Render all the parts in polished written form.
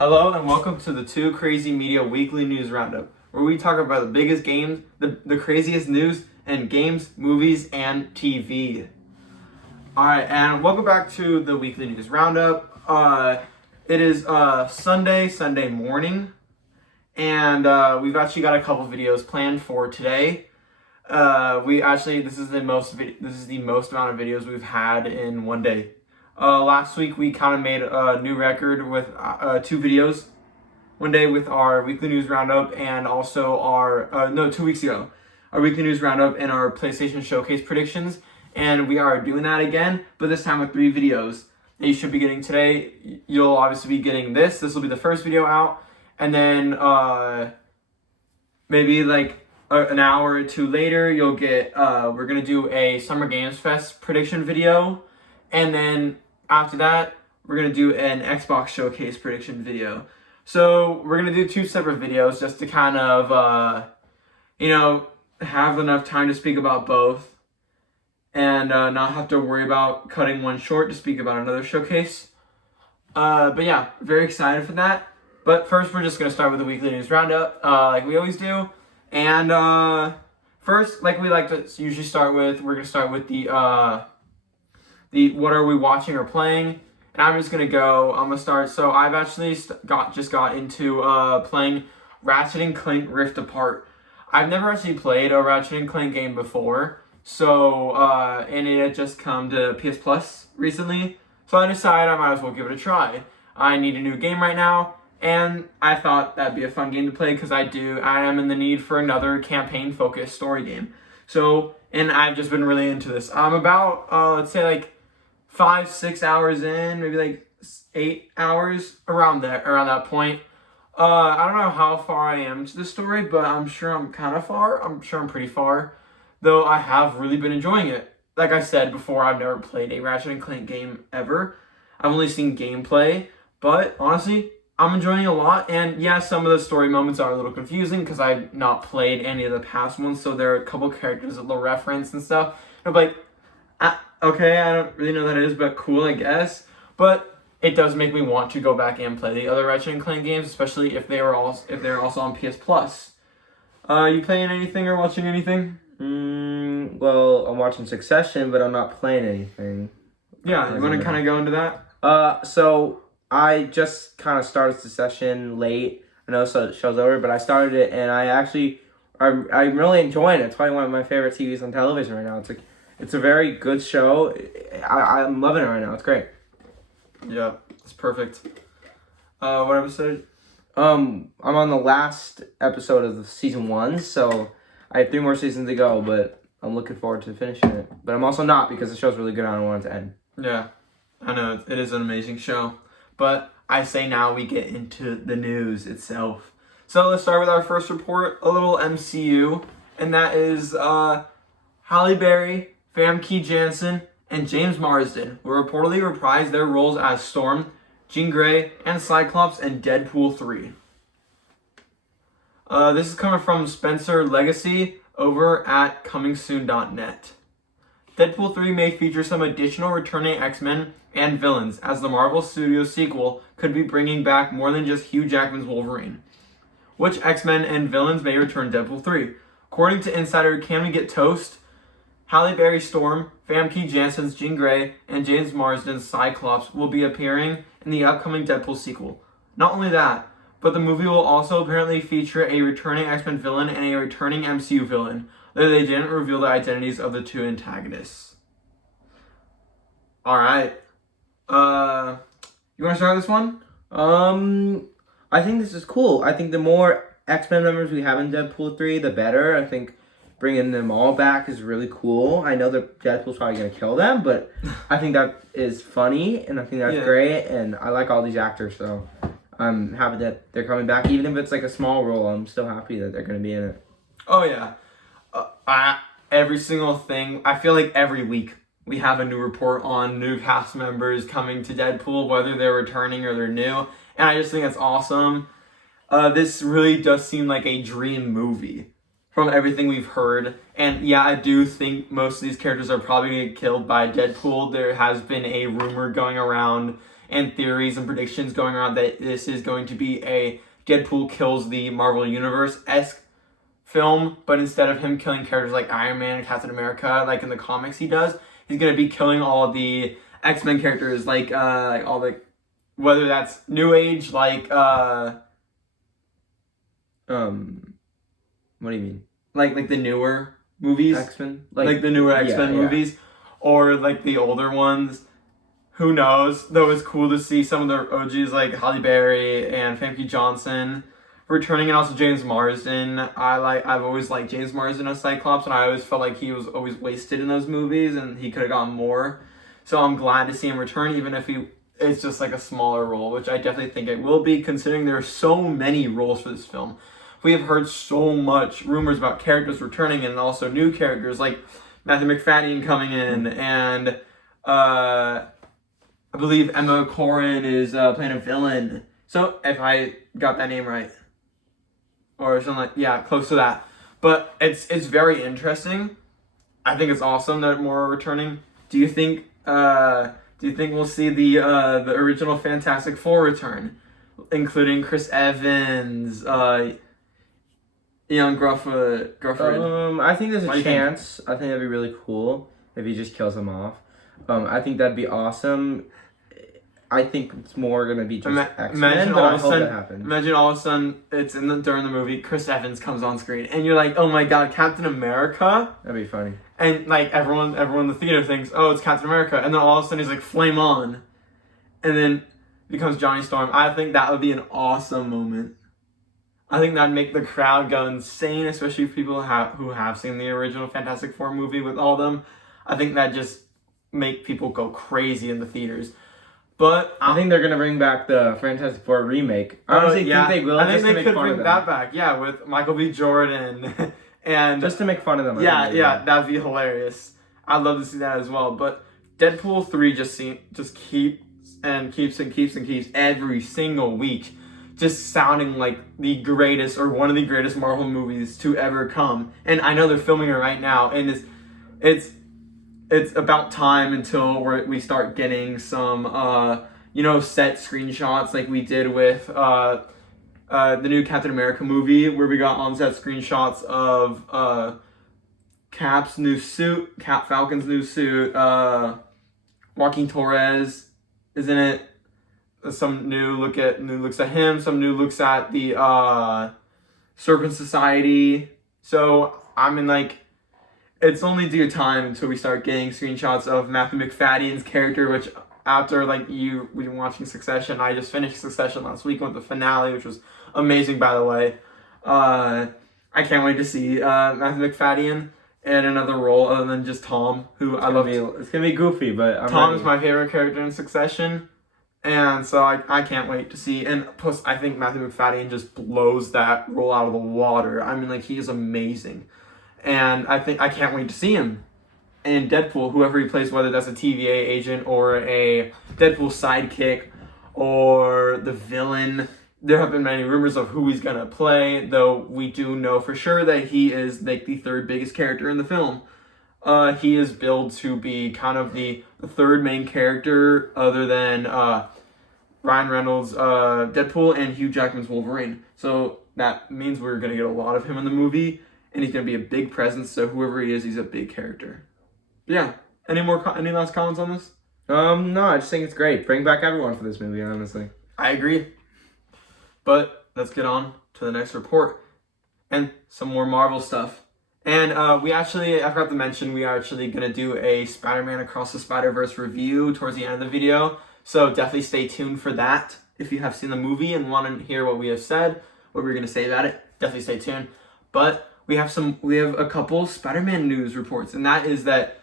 Hello and welcome to the Two Crazy Media Weekly News Roundup, where we talk about the biggest games, the craziest news, and games, movies, and TV. Alright, and welcome back to the Weekly News Roundup. It is Sunday morning, and we've actually got a couple videos planned for today. This is the most amount of videos we've had in one day. Last week we kind of made a new record with 2 videos one day with our weekly news roundup and also our 2 weeks ago, our weekly news roundup and our PlayStation Showcase predictions, and we are doing that again, but this time with 3 videos that you should be getting today. You'll obviously be getting this will be the first video out, and then maybe like an hour or 2 later you'll get we're gonna do a Summer Games Fest prediction video, and then after that we're gonna do an Xbox Showcase prediction video. So we're gonna do 2 separate videos just to kind of have enough time to speak about both and not have to worry about cutting one short to speak about another showcase. But yeah, very excited for that. But first we're just gonna start with the weekly news roundup like we always do. And first, like we like to usually start with, we're gonna start with the what are we watching or playing, and I'm gonna start. So I've actually just got into playing Ratchet & Clank Rift Apart. I've never actually played a Ratchet & Clank game before, so and it had just come to PS Plus recently, so I decided I might as well give it a try. I need a new game right now, and I thought that'd be a fun game to play because I am in the need for another campaign-focused story game. So, and I've just been really into this. I'm about, let's say like 5-6 hours in, maybe like 8 hours, around that point. I don't know how far I am to the story, but I'm sure I'm kind of far. I'm sure I'm pretty far, though I have really been enjoying it. Like I said before, I've never played a Ratchet & Clank game ever. I've only seen gameplay, but honestly, I'm enjoying it a lot. And yeah, some of the story moments are a little confusing because I've not played any of the past ones, so there are a couple characters that they'll reference and stuff. And I'm like, okay, I don't really know what that is, but cool, I guess. But it does make me want to go back and play the other Ratchet & Clank games, especially if they're also on PS Plus. You playing anything or watching anything? Well, I'm watching Succession, but I'm not playing anything. Yeah, you want to kind of go into that? So I just kind of started Succession late. I know the show's over, but I started it, and I'm really enjoying it. It's probably one of my favorite TVs on television right now. It's a very good show. I'm loving it right now. It's great. Yeah, it's perfect. What episode? I'm on the last episode of season 1, so I have 3 more seasons to go, but I'm looking forward to finishing it. But I'm also not, because the show's really good. I don't want it to end. Yeah, I know. It is an amazing show. But I say now we get into the news itself. So let's start with our first report, a little MCU, and that is Halle Berry, Famke Janssen, and James Marsden will reportedly reprise their roles as Storm, Jean Grey, and Cyclops in Deadpool 3. This is coming from Spencer Legacy over at comingsoon.net. Deadpool 3 may feature some additional returning X-Men and villains, as the Marvel Studios sequel could be bringing back more than just Hugh Jackman's Wolverine. Which X-Men and villains may return in Deadpool 3? According to insider Can We Get Toast, Halle Berry's Storm, Famke Janssen's Jean Grey, and James Marsden's Cyclops will be appearing in the upcoming Deadpool sequel. Not only that, but the movie will also apparently feature a returning X-Men villain and a returning MCU villain, though they didn't reveal the identities of the 2 antagonists. Alright. You want to start this one? I think this is cool. I think the more X-Men members we have in Deadpool 3, the better. I think bringing them all back is really cool. I know that Deadpool's probably going to kill them, but I think that is funny, and I think that's great, and I like all these actors, so I'm happy that they're coming back. Even if it's like a small role, I'm still happy that they're going to be in it. Oh, yeah. Every single thing, I feel like every week we have a new report on new cast members coming to Deadpool, whether they're returning or they're new, and I just think that's awesome. This really does seem like a dream movie from everything we've heard. And yeah, I do think most of these characters are probably going to get killed by Deadpool. There has been a rumor going around and theories and predictions going around that this is going to be a Deadpool kills the Marvel Universe-esque film, but instead of him killing characters like Iron Man and Captain America, like in the comics he does, he's going to be killing all the X-Men characters, like all the, whether that's New Age, like What do you mean? like the newer movies, X-Men? Like the newer X-Men movies, or like the older ones. Who knows? Though it's cool to see some of the OGs like Halle Berry and Famke Johnson returning, and also James Marsden. I've always liked James Marsden as Cyclops, and I always felt like he was always wasted in those movies, and he could have gotten more. So I'm glad to see him return, even if it's just like a smaller role, which I definitely think it will be, considering there are so many roles for this film. We have heard so much rumors about characters returning, and also new characters like Matthew McFadden coming in, and I believe Emma Corrin is playing a villain. So if I got that name right, or something like, yeah, close to that. But it's very interesting. I think it's awesome that more are returning. Do you think we'll see the original Fantastic Four return, including Chris Evans, Ian Grufford? I think there's a chance. I think that'd be really cool if he just kills him off. I think that'd be awesome. I think it's more gonna be just X-Men, but I hope that happens. Imagine all of a sudden it's during the movie, Chris Evans comes on screen, and you're like, oh my god, Captain America? That'd be funny. And like everyone in the theater thinks, oh, it's Captain America, and then all of a sudden he's like, flame on, and then becomes Johnny Storm. I think that would be an awesome moment. I think that'd make the crowd go insane, especially people who have seen the original Fantastic Four movie with all of them. I think that just make people go crazy in the theaters. But I think they're gonna bring back the Fantastic Four remake. I honestly think they will. I think they could bring that back. Yeah, with Michael B. Jordan and just to make fun of them. Yeah, that'd be hilarious. I'd love to see that as well. But Deadpool 3 just keeps every single week, just sounding like the greatest or one of the greatest Marvel movies to ever come. And I know they're filming it right now, and it's about time until we start getting some, set screenshots like we did with the new Captain America movie, where we got on-set screenshots of Cap's new suit, Cap Falcon's new suit, Joaquin Torres is in it. Some new looks at him, some new looks at the Serpent Society. So I mean, like, it's only due time until we start getting screenshots of Matthew McFadden's character, which after we've been watching Succession. I just finished Succession last week with the finale, which was amazing, by the way. I can't wait to see Matthew McFadden in another role other than just Tom, who I love. It's gonna be goofy, but Tom is my favorite character in Succession, and so I can't wait to see. And plus, I think Matthew McFadden just blows that role out of the water. I mean, like, he is amazing. And I can't wait to see him in Deadpool, whoever he plays, whether that's a TVA agent or a Deadpool sidekick or the villain. There have been many rumors of who he's gonna play, though we do know for sure that he is like the third biggest character in the film. He is billed to be kind of the third main character, other than Ryan Reynolds' Deadpool and Hugh Jackman's Wolverine. So that means we're gonna get a lot of him in the movie. And he's going to be a big presence, so whoever he is, he's a big character. Yeah. Any last comments on this? No, I just think it's great. Bring back everyone for this movie, honestly. I agree. But let's get on to the next report. And some more Marvel stuff. And I forgot to mention, we are actually going to do a Spider-Man Across the Spiderverse review towards the end of the video. So definitely stay tuned for that. If you have seen the movie and want to hear what we have said, what we're going to say about it, definitely stay tuned. But we have a couple Spider-Man news reports, and that is that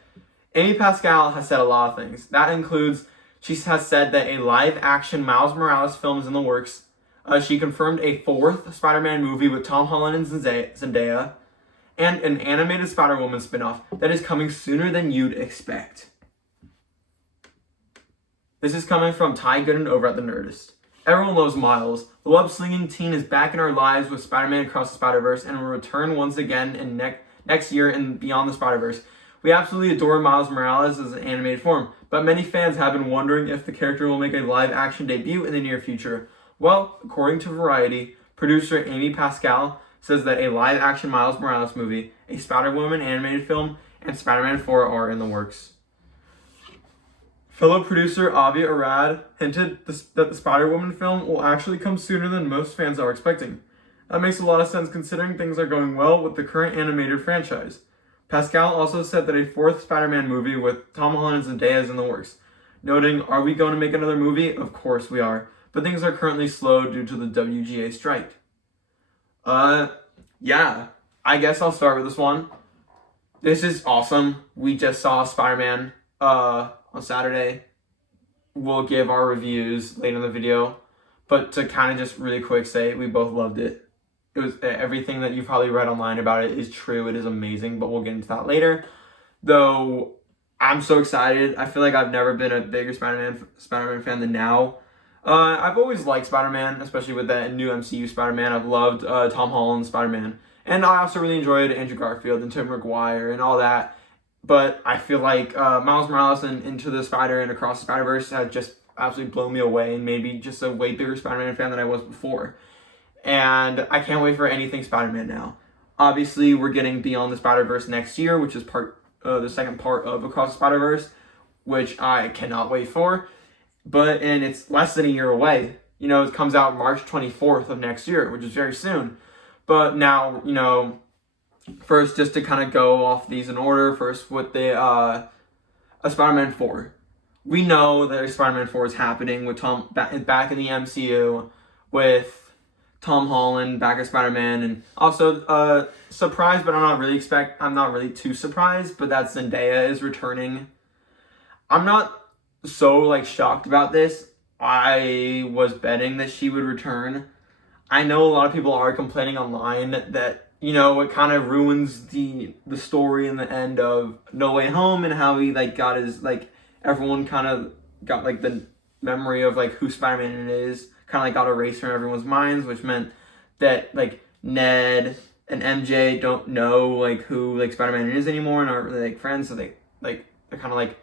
Amy Pascal has said a lot of things. That includes, she has said that a live-action Miles Morales film is in the works. She confirmed a 4th Spider-Man movie with Tom Holland and Zendaya, and an animated Spider-Woman spin-off that is coming sooner than you'd expect. This is coming from Ty Gooden over at The Nerdist. Everyone loves Miles. The web-slinging teen is back in our lives with Spider-Man Across the Spiderverse and will return once again in next year in Beyond the Spider-Verse. We absolutely adore Miles Morales as an animated form, but many fans have been wondering if the character will make a live-action debut in the near future. Well, according to Variety, producer Amy Pascal says that a live-action Miles Morales movie, a Spider-Woman animated film, and Spider-Man 4 are in the works. Fellow producer Avi Arad hinted that the Spider-Woman film will actually come sooner than most fans are expecting. That makes a lot of sense considering things are going well with the current animated franchise. Pascal also said that a fourth Spider-Man movie with Tom Holland and Zendaya is in the works, noting, "Are we going to make another movie? Of course we are, but things are currently slow due to the WGA strike." Yeah, I guess I'll start with this one. This is awesome. We just saw Spider-Man, on Saturday. We'll give our reviews later in the video, but to kind of just really quick say, we both loved it. It was everything that you've probably read online about it is true. It is amazing, but we'll get into that later. Though I'm so excited. I feel like I've never been a bigger Spider-Man fan than now. I've always liked Spider-Man, especially with that new MCU Spider-Man. I've loved Tom Holland's Spider-Man, and I also really enjoyed Andrew Garfield and Tobey Maguire and all that. But I feel like Miles Morales and Into the Spider and Across the Spiderverse has just absolutely blown me away and made me just a way bigger Spider-Man fan than I was before. And I can't wait for anything Spider-Man now. Obviously, we're getting Beyond the Spider-Verse next year, which is the second part of Across the Spider-Verse, which I cannot wait for. And it's less than a year away. You know, it comes out March 24th of next year, which is very soon. But now, you know, first, just to kind of go off these in order, first with the a Spider-Man 4. We know that Spider-Man 4 is happening with Tom back in the MCU with Tom Holland back as Spider-Man, and also surprised, but I'm not really too surprised, but that Zendaya is returning. I'm not so like shocked about this. I was betting that she would return. I know a lot of people are complaining online that, you know, it kind of ruins the story in the end of No Way Home and how he like got his like everyone kind of got like the memory of like who Spider-Man is kind of like got erased from everyone's minds, which meant that like Ned and MJ don't know like who like Spider-Man is anymore and aren't really like friends, so they're kind of like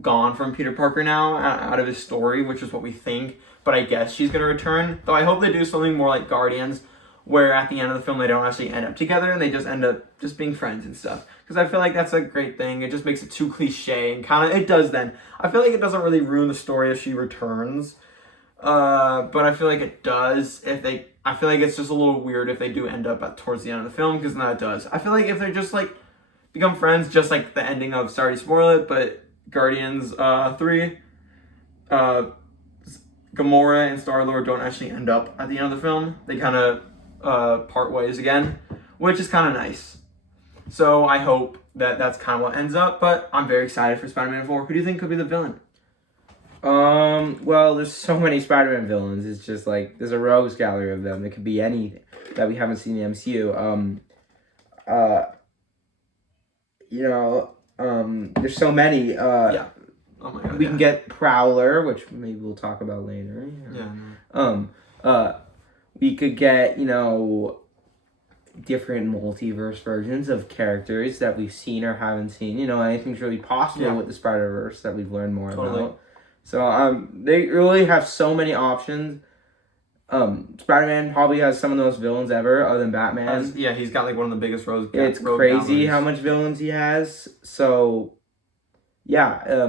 gone from Peter Parker now out of his story, which is what we think. But I guess she's gonna return, though I hope they do something more like Guardians, where at the end of the film they don't actually end up together and they just end up just being friends and stuff, because I feel like that's a great thing. It just makes it too cliche, and kind of it does then. I feel like it doesn't really ruin the story if she returns, but I feel like it does if they. I feel like it's just a little weird if they do end up towards the end of the film, because now it does. I feel like if they're just like become friends, just like the ending of, sorry to spoil it, but Guardians 3, Gamora and Star-Lord don't actually end up at the end of the film. They kind of part ways again, which is kind of nice. So I hope that that's kind of what ends up, but I'm very excited for Spider-Man 4. Who do you think could be the villain? Well, there's so many Spider-Man villains. It's just like, there's a rogues gallery of them. It could be anything that we haven't seen in the MCU. There's so many. Yeah. Oh my god. We can get Prowler, which maybe we'll talk about later. Yeah. We could get, different multiverse versions of characters that we've seen or haven't seen. Anything's really possible with the Spider-Verse that we've learned more about. So, they really have so many options. Spider-Man probably has some of the most villains ever, other than Batman. He's got like one of the biggest rogues. It's crazy how much villains he has. So, yeah,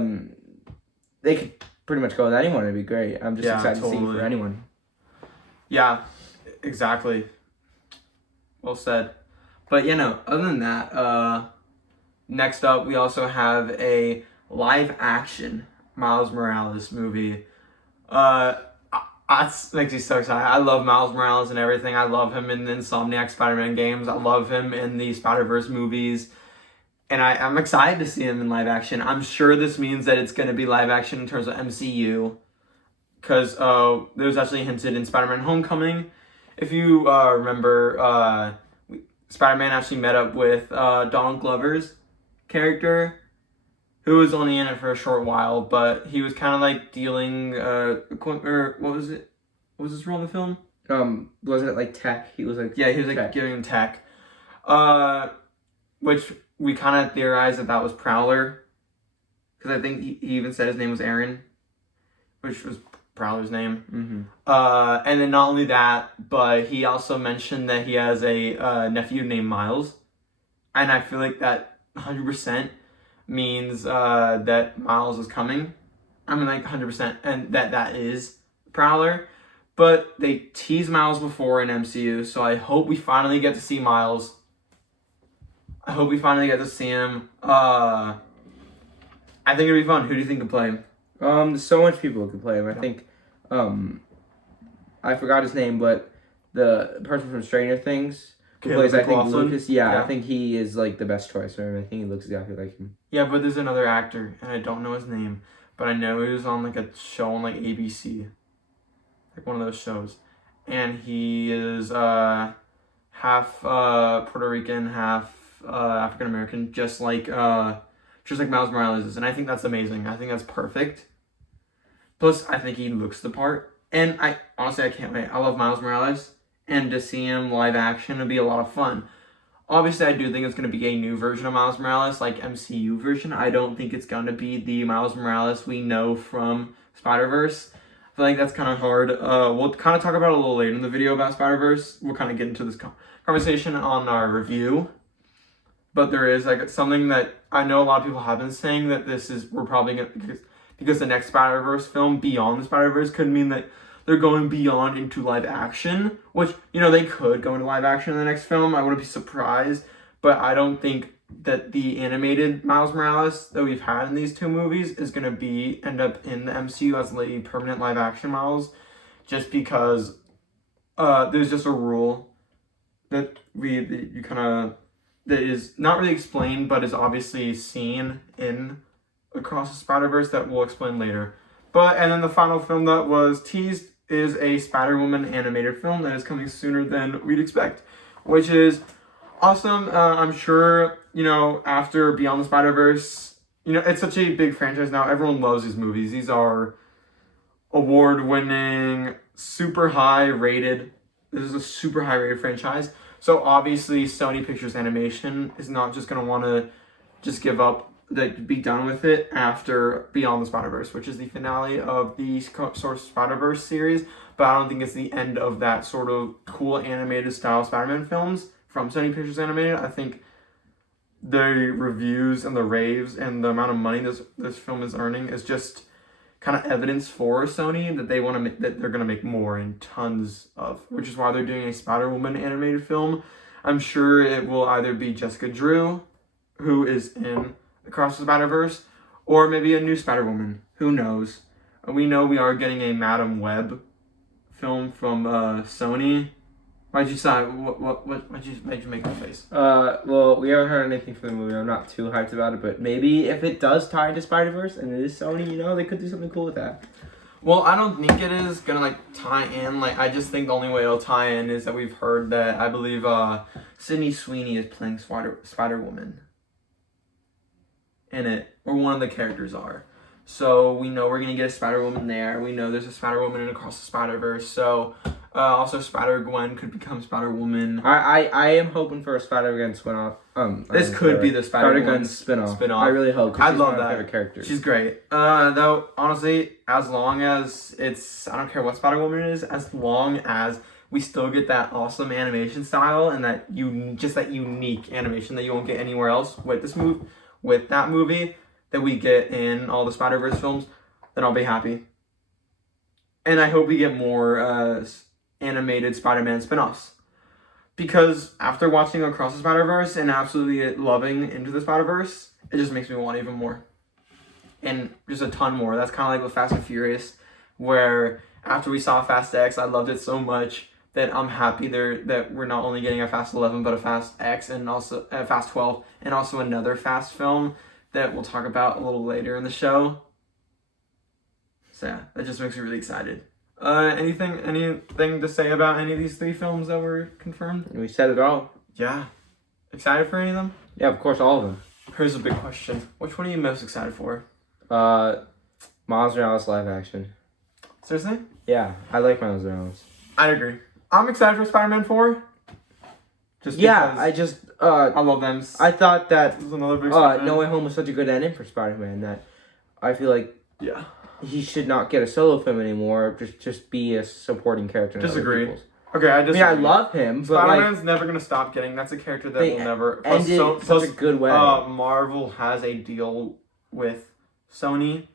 they could pretty much go with anyone. It'd be great. I'm just excited to see for anyone. Yeah, exactly. Well said. But, other than that, next up we also have a live-action Miles Morales movie. That makes me so excited. I love Miles Morales and everything. I love him in the Insomniac Spider-Man games. I love him in the Spider-Verse movies. And I'm excited to see him in live action. I'm sure this means that it's going to be live action in terms of MCU. Because there was actually hinted in Spider-Man Homecoming. If you remember, Spider-Man actually met up with Donald Glover's character, who was only in it for a short while, but he was kind of like dealing, what was it? What was his role in the film? Wasn't it like tech? He was like... Yeah, he was like tech. giving him tech. Which we kind of theorized that was Prowler. Because I think he even said his name was Aaron, which was Prowler's name. Mm-hmm. And then not only that, but he also mentioned that he has a nephew named Miles. And I feel like that 100% means that Miles is coming. I mean, like 100%. And that is Prowler. But they teased Miles before in MCU, so I hope we finally get to see Miles. I hope we finally get to see him. I think it'll be fun. Who do you think could play him? There's so much people who could play him. I think, I forgot his name, but the person from Stranger Things who plays, I think, Lucas. Yeah, I think he is like the best choice for him. I think he looks exactly like him. Yeah, but there's another actor, and I don't know his name, but I know he was on like a show on like ABC, like one of those shows, and he is half Puerto Rican, half African American, just like Miles Morales is, and I think that's amazing. I think that's perfect. Plus, I think he looks the part, and I can't wait. I love Miles Morales, and to see him live action would be a lot of fun. Obviously, I do think it's going to be a new version of Miles Morales, like MCU version. I don't think it's going to be the Miles Morales we know from Spider-Verse. I feel like that's kind of hard. We'll kind of talk about it a little later in the video about Spider-Verse. We'll kind of get into this conversation on our review. But there is like something that I know a lot of people have been saying that we're probably going to, because the next Spider-Verse film, Beyond the Spider-Verse, could mean that they're going beyond into live action, which, they could go into live action in the next film. I wouldn't be surprised, but I don't think that the animated Miles Morales that we've had in these two movies is going to end up in the MCU as a permanent live action Miles, just because there's just a rule that that is not really explained, but is obviously seen in Across the Spider-Verse that we'll explain later. And then the final film that was teased is a Spider-Woman animated film that is coming sooner than we'd expect, which is awesome. I'm sure, after Beyond the Spider-Verse, it's such a big franchise now. Everyone loves these movies. These are award-winning, super high-rated. This is a super high-rated franchise. So obviously, Sony Pictures Animation is not just going to want to just give up, be done with it after Beyond the Spider-Verse, which is the finale of the Spider-Verse series. But I don't think it's the end of that sort of cool animated style Spider-Man films from Sony Pictures Animated. I think the reviews and the raves and the amount of money this film is earning is just kind of evidence for Sony that that they're gonna make more and tons of, which is why they're doing a Spider-Woman animated film. I'm sure it will either be Jessica Drew, who is in Across the Spider-Verse, or maybe a new Spider-Woman. Who knows? We know we are getting a Madam Web film from Sony. Why'd you sigh? Why'd you make that face? Well, we haven't heard anything from the movie. I'm not too hyped about it, but maybe if it does tie into Spider-Verse and it is Sony, they could do something cool with that. Well, I don't think it is gonna tie in. I just think the only way it'll tie in is that we've heard that I believe Sydney Sweeney is playing Spider-Woman in it, or one of the characters are. So we know we're gonna get a Spider-Woman there. We know there's a Spider-Woman in Across the Spider-Verse. So also Spider-Gwen could become Spider-Woman. I am hoping for a Spider-Gwen spin-off. This could be the Spider-Gwen spin-off. I really hope. I love that. Favorite characters. She's great. Though honestly, as long as I don't care what Spider-Woman is, as long as we still get that awesome animation style and that unique animation that you won't get anywhere else with that movie that we get in all the Spider-Verse films, then I'll be happy. And I hope we get more animated Spider-Man spin-offs. Because after watching Across the Spider-Verse and absolutely loving Into the Spider-Verse, it just makes me want even more. And just a ton more. That's kind of like with Fast and Furious, where after we saw Fast X, I loved it so much that I'm happy that we're not only getting a Fast 11, but a Fast X and also a Fast 12, and also another Fast film that we'll talk about a little later in the show. So yeah, that just makes me really excited. Anything to say about any of these three films that were confirmed? We said it all. Yeah. Excited for any of them? Yeah, of course, all of them. Here's a big question. Which one are you most excited for? Miles Morales live action. Seriously? Yeah, I like Miles Morales. I agree. I'm excited for Spider-Man 4. Just Yeah, because I just I love them. I thought that This is another big Spider-Man. No Way Home was such a good ending for Spider-Man that I feel like Yeah. he should not get a solo film anymore. Just be a supporting character. In Disagree. Other people's. Okay, I disagree. I love him, but Spider-Man's never gonna stop getting. That's a character that will never. Ended such a good way. Marvel has a deal with Sony.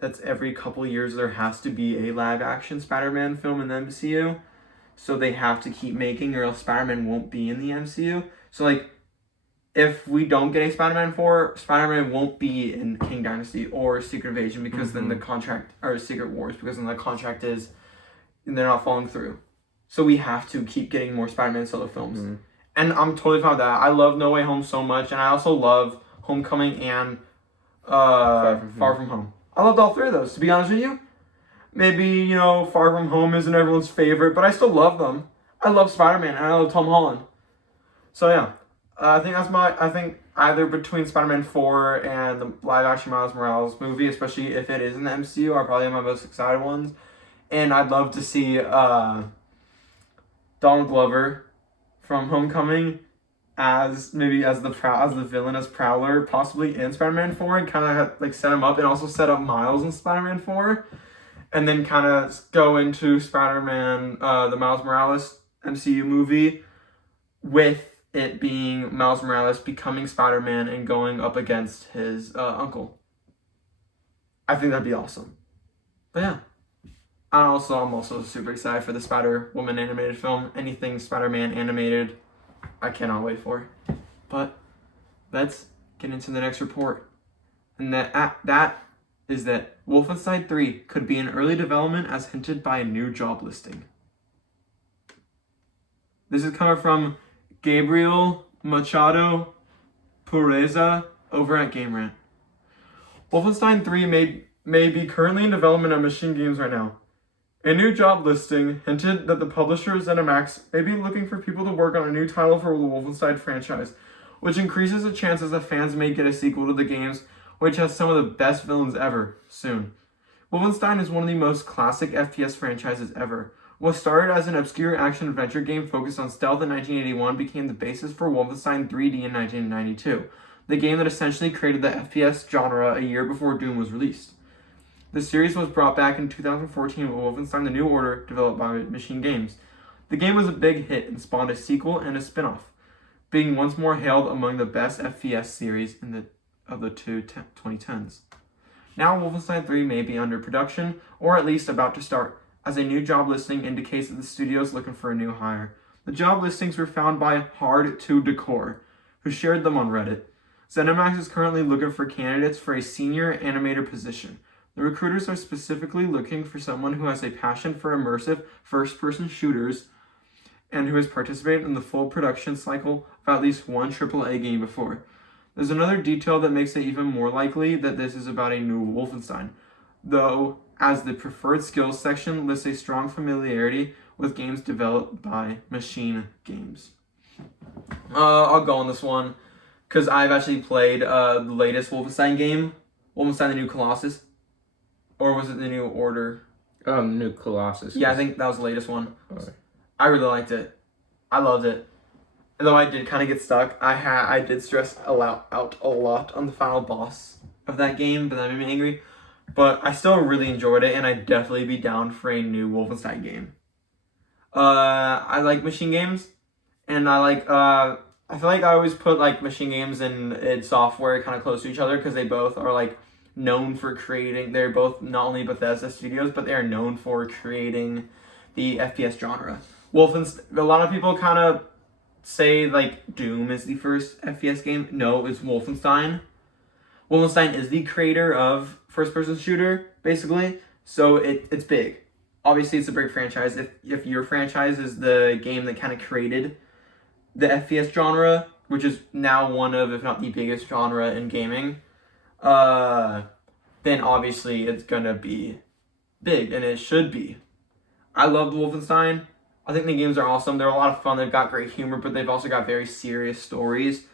That's every couple years there has to be a live action Spider-Man film in the MCU. So they have to keep making, or else Spider-Man won't be in the MCU. So like, if we don't get a Spider-Man 4, Spider-Man won't be in King Dynasty or Secret Invasion because then the contract, or Secret Wars, because then the contract is, and they're not following through. So we have to keep getting more Spider-Man solo films. And I'm totally fine with that. I love No Way Home so much, and I also love Homecoming and Far From Home. I loved all three of those, to be honest with you. Maybe, Far From Home isn't everyone's favorite, but I still love them. I love Spider-Man, and I love Tom Holland. So yeah, I think either between Spider-Man 4 and the live-action Miles Morales movie, especially if it is in the MCU, are probably my most excited ones. And I'd love to see Donald Glover from Homecoming as the villain, as Prowler, possibly in Spider-Man 4, and kind of set him up, and also set up Miles in Spider-Man 4, and then kind of go into Spider-Man, the Miles Morales MCU movie, with it being Miles Morales becoming Spider-Man and going up against his uncle. I think that'd be awesome. But yeah. I'm also super excited for the Spider-Woman animated film. Anything Spider-Man animated, I cannot wait for. But let's get into the next report. And that is that Wolfenstein 3 could be in early development as hinted by a new job listing. This is coming from Gabriel Machado Pureza over at Game Rant. Wolfenstein 3 may be currently in development at Machine Games right now. A new job listing hinted that the publisher ZeniMax may be looking for people to work on a new title for the Wolfenstein franchise, which increases the chances that fans may get a sequel to the games, which has some of the best villains ever, soon. Wolfenstein is one of the most classic FPS franchises ever. What started as an obscure action-adventure game focused on stealth in 1981 became the basis for Wolfenstein 3D in 1992, the game that essentially created the FPS genre a year before Doom was released. The series was brought back in 2014 with Wolfenstein The New Order, developed by Machine Games. The game was a big hit and spawned a sequel and a spin-off, being once more hailed among the best FPS series of the 2010s. Now Wolfenstein 3 may be under production, or at least about to start, as a new job listing indicates that the studio is looking for a new hire. The job listings were found by Hard2Decor, who shared them on Reddit. ZeniMax is currently looking for candidates for a senior animator position. The recruiters are specifically looking for someone who has a passion for immersive first-person shooters and who has participated in the full production cycle of at least one AAA game before. There's another detail that makes it even more likely that this is about a new Wolfenstein, though, as the preferred skills section lists a strong familiarity with games developed by Machine Games. I'll go on this one, because I've actually played the latest Wolfenstein game, Wolfenstein the New Colossus. Or was it the New Order? New Colossus. Yeah, I think that was the latest one. Okay. I really liked it. I loved it. Though I did kind of get stuck. I did stress out a lot on the final boss of that game, but that made me angry. But I still really enjoyed it, and I'd definitely be down for a new Wolfenstein game. I like Machine Games, and I feel like I always put Machine Games and id Software kind of close to each other because they both are known for creating. They're both not only Bethesda studios, but they are known for creating the FPS genre. A lot of people kind of say Doom is the first FPS game. No, it's Wolfenstein. Wolfenstein is the creator of first-person shooter, basically. So it's big. Obviously, it's a big franchise. If your franchise is the game that kind of created the FPS genre, which is now one of, if not the biggest genre in gaming, then obviously it's gonna be big, and it should be. I love Wolfenstein. I think the games are awesome. They're a lot of fun. They've got great humor, but they've also got very serious stories.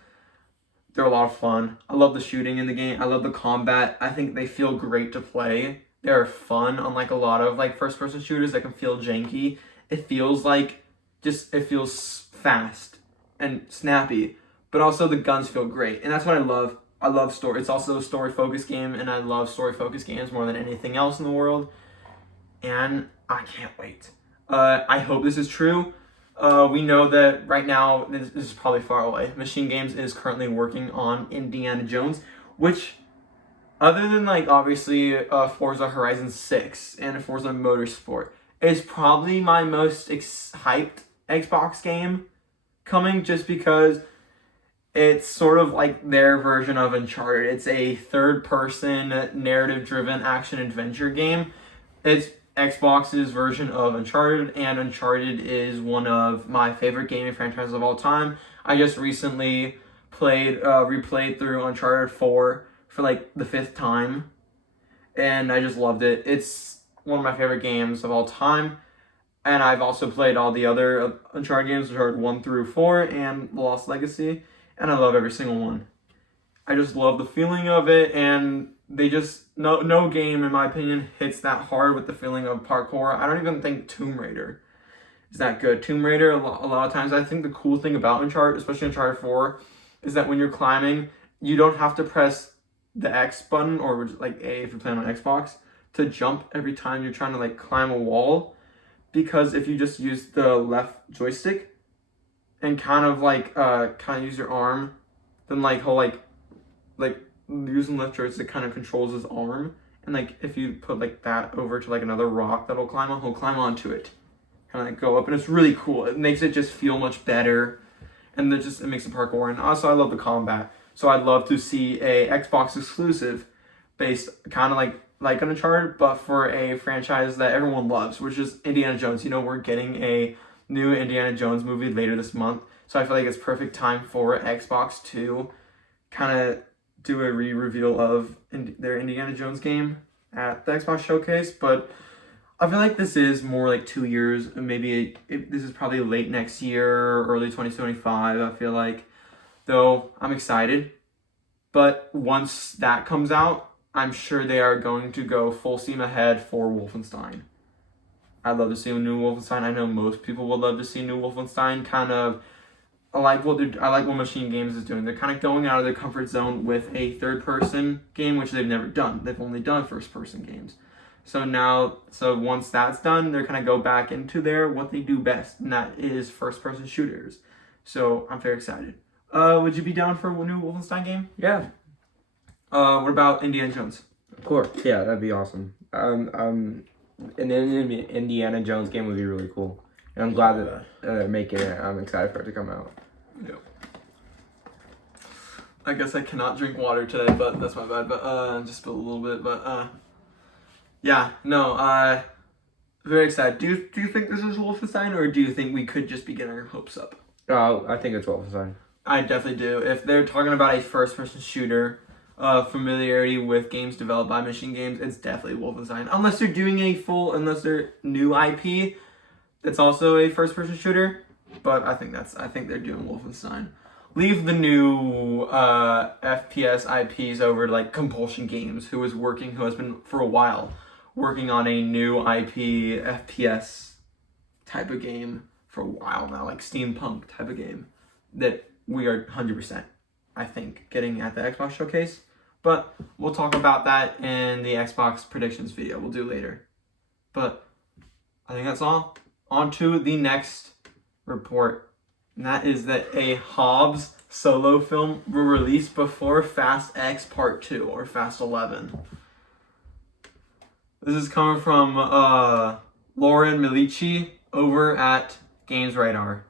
They're a lot of fun. I love the shooting in the game. I love the combat. I think they feel great to play. They're fun, unlike a lot of first-person shooters that can feel janky. It feels fast and snappy, but also the guns feel great. And that's what I love. I love story. It's also a story-focused game, and I love story-focused games more than anything else in the world. And I can't wait. I hope this is true. We know that right now, this is probably far away. Machine Games is currently working on Indiana Jones, which, other than like obviously Forza Horizon 6 and Forza Motorsport, is probably my most hyped Xbox game coming, just because it's sort of like their version of Uncharted. It's a third-person, narrative-driven action-adventure game. It's Xbox's version of Uncharted, and Uncharted is one of my favorite gaming franchises of all time. I just recently replayed through Uncharted 4 for like the 5th time, and I just loved it. It's one of my favorite games of all time, and I've also played all the other Uncharted games, Uncharted 1 through 4 and The Lost Legacy, and I love every single one. I just love the feeling of it, and they just, no game, in my opinion, hits that hard with the feeling of parkour. I don't even think Tomb Raider is that good. Tomb Raider, a lot of times, I think the cool thing about Uncharted, especially Uncharted 4, is that when you're climbing, you don't have to press the X button, or like A if you're playing on Xbox, to jump every time you're trying to like climb a wall. Because if you just use the left joystick and kind of use your arm, then like he'll like using left joystick kind of controls his arm, and like if you put like that over to like another rock that'll climb on, he'll climb onto it, kind of like go up, and it's really cool. It makes it just feel much better, and it makes the parkour. And also I love the combat, so I'd love to see a Xbox exclusive based kind of like an Uncharted, but for a franchise that everyone loves, which is Indiana Jones. You know, we're getting a new Indiana Jones movie later this month, so I feel like it's perfect time for Xbox to kind of do a re-reveal of their Indiana Jones game at the Xbox Showcase. But I feel like this is more like 2 years, maybe this is probably late next year, early 2025, I feel like. Though I'm excited. But once that comes out, I'm sure they are going to go full steam ahead for Wolfenstein. I'd love to see a new Wolfenstein. I know most people would love to see a new Wolfenstein. I like what Machine Games is doing. They're kind of going out of their comfort zone with a third-person game, which they've never done. They've only done first-person games. So once that's done, they're kind of go back into what they do best, and that is first-person shooters. So I'm very excited. Would you be down for a new Wolfenstein game? Yeah. What about Indiana Jones? Of course. Yeah, that'd be awesome. An Indiana Jones game would be really cool. And I'm glad that they're making it. I'm excited for it to come out. Yep. I guess I cannot drink water today, but that's my bad. But just a little bit. But very excited. Do you think this is Wolfenstein, or do you think we could just be getting our hopes up? I think it's Wolfenstein. I definitely do. If they're talking about a first-person shooter, familiarity with games developed by Machine Games, it's definitely Wolfenstein. Unless they're new IP, that's also a first-person shooter. But I think they're doing Wolfenstein. Leave the new FPS IPs over to like Compulsion Games, who has been for a while working on a new IP FPS type of game for a while now, like steampunk type of game that we are 100%, I think, getting at the Xbox Showcase. But we'll talk about that in the Xbox predictions video we'll do later. But I think that's all. On to the next report. And that is that a Hobbs solo film will release before Fast X Part 2, or Fast 11. This is coming from Lauren Milici over at Games Radar.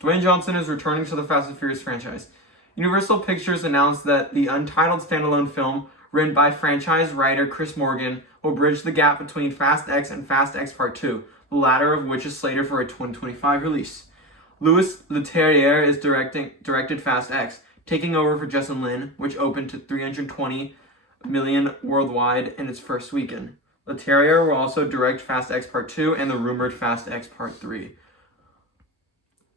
Dwayne Johnson is returning to the Fast and Furious franchise. Universal Pictures announced that the untitled standalone film, written by franchise writer Chris Morgan, will bridge the gap between Fast X and Fast X Part 2, the latter of which is slated for a 2025 release. Louis Leterrier is directed Fast X, taking over for Justin Lin, which opened to 320 million worldwide in its first weekend. Leterrier will also direct Fast X Part 2 and the rumored Fast X Part 3.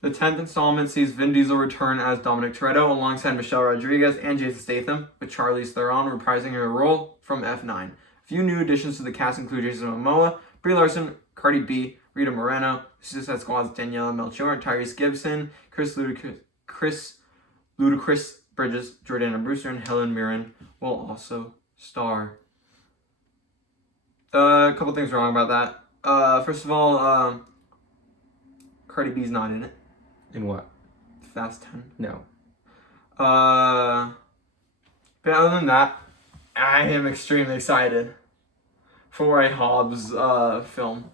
The 10th installment sees Vin Diesel return as Dominic Toretto alongside Michelle Rodriguez and Jason Statham, with Charlize Theron reprising her role from F9. A few new additions to the cast include Jason Momoa, Brie Larson, Cardi B, Rita Moreno, Suicide Squad's Daniela Melchior, Tyrese Gibson, Chris Ludacris Bridges, Jordana Brewster, and Helen Mirren will also star. A couple things wrong about that. First of all, Cardi B's not in it. In what? Fast 10. No. But other than that, I am extremely excited for a Hobbs film.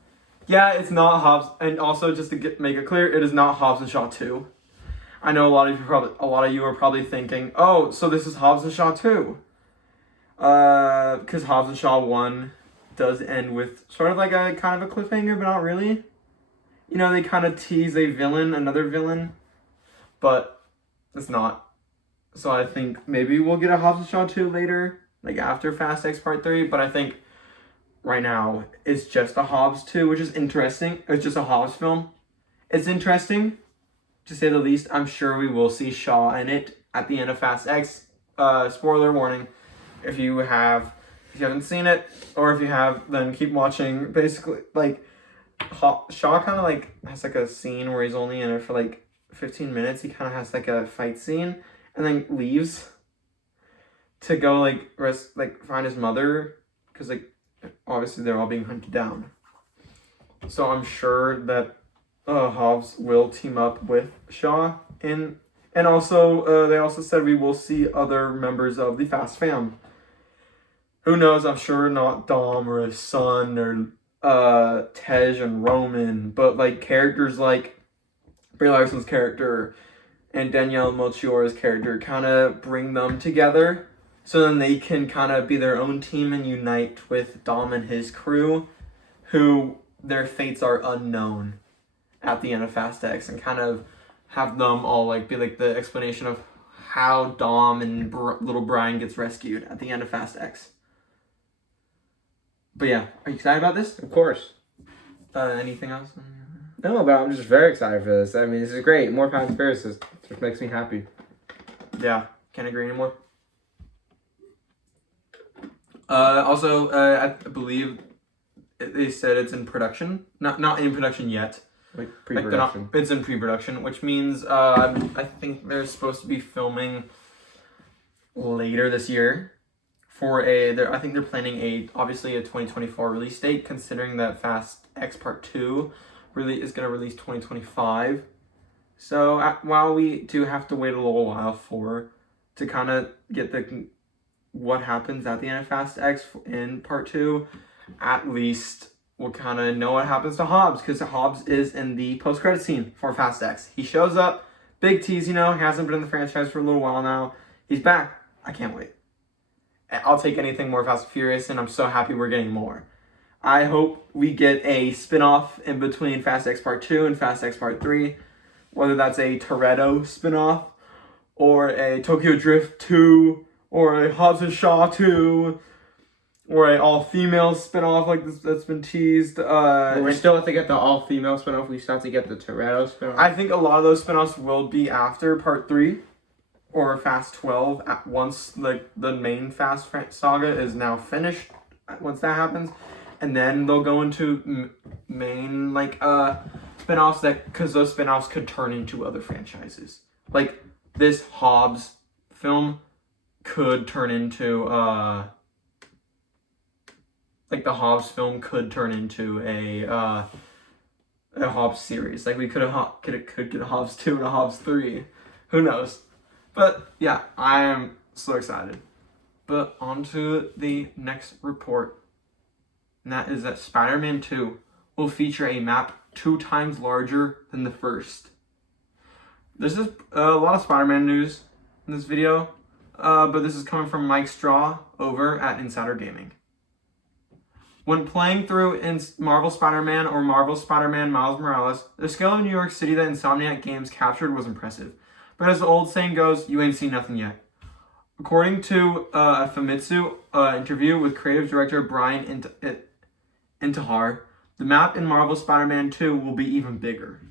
Yeah, it's not Hobbs, and also just to make it clear, it is not Hobbs and Shaw 2. I know a lot of you are probably thinking, oh, so this is Hobbs and Shaw 2. Because Hobbs and Shaw 1 does end with sort of like a kind of a cliffhanger, but not really. You know, they kind of tease another villain, but it's not. So I think maybe we'll get a Hobbs and Shaw 2 later, like after Fast X Part 3, but I think right now it's just a Hobbs 2, which is interesting. It's just a Hobbs film. It's interesting, to say the least. I'm sure we will see Shaw in it at the end of Fast X. Spoiler warning, if you haven't seen it, or if you have, then keep watching. Basically, like, Shaw kind of like has like a scene where he's only in it for like 15 minutes. He kind of has like a fight scene and then leaves to go find his mother, because like obviously they're all being hunted down. So I'm sure that Hobbs will team up with Shaw and also they also said we will see other members of the Fast fam. Who knows? I'm sure not Dom or his son or Tej and Roman, but like characters like Brie Larson's character and Danielle Melchior's character, kind of bring them together so then they can kind of be their own team and unite with Dom and his crew, who their fates are unknown at the end of Fast X, and kind of have them all like be like the explanation of how Dom and little Brian gets rescued at the end of Fast X. But yeah, are you excited about this? Of course. Anything else? No, but I'm just very excited for this. I mean, this is great. More Fast and Furious, which makes me happy. Yeah, can't agree anymore. Also, I believe they said it's in production. Not in production yet. Like pre-production. It's in pre-production, which means I think they're supposed to be filming later this year. I think they're planning obviously a 2024 release date, considering that Fast X Part 2 really is going to release 2025. So while we do have to wait a little while to kind of get what happens at the end of Fast X in Part 2, at least we'll kind of know what happens to Hobbs, because Hobbs is in the post-credit scene for Fast X. He shows up, big tease, he hasn't been in the franchise for a little while now. He's back. I can't wait. I'll take anything more Fast and Furious, and I'm so happy we're getting more. I hope we get a spin-off in between Fast X Part 2 and Fast X Part 3, whether that's a Toretto spin-off, or a Tokyo Drift 2, or a Hobbs and Shaw 2, or a all-female spin-off like this that's been teased. We still have to get the all-female spin-off. We still have to get the Toretto spin-off. I think a lot of those spin-offs will be after Part 3. Or Fast 12, once like the main Fast saga is now finished, once that happens, and then they'll go into main spin-offs, because those spin-offs could turn into other franchises. Like this Hobbs film could turn into the Hobbs film could turn into a Hobbs series. Like we could get a Hobbs 2 and a Hobbs 3. Who knows? But yeah, I am so excited. But on to the next report. And that is that Spider-Man 2 will feature a map 2 times larger than the first. This is a lot of Spider-Man news in this video. But this is coming from Mike Straw over at Insider Gaming. When playing through Marvel Spider-Man or Marvel Spider-Man Miles Morales, the scale of New York City that Insomniac Games captured was impressive. But as the old saying goes, you ain't seen nothing yet. According to a Famitsu interview with creative director Brian Intihar, the map in Marvel Spider-Man 2 will be even bigger.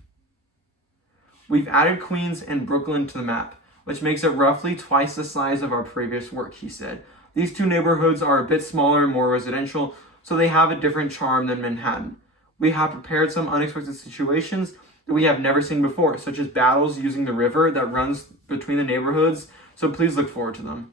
We've added Queens and Brooklyn to the map, which makes it roughly twice the size of our previous work, he said. These two neighborhoods are a bit smaller and more residential, so they have a different charm than Manhattan. we have prepared some unexpected situations that we have never seen before, such as battles using the river that runs between the neighborhoods, so please look forward to them.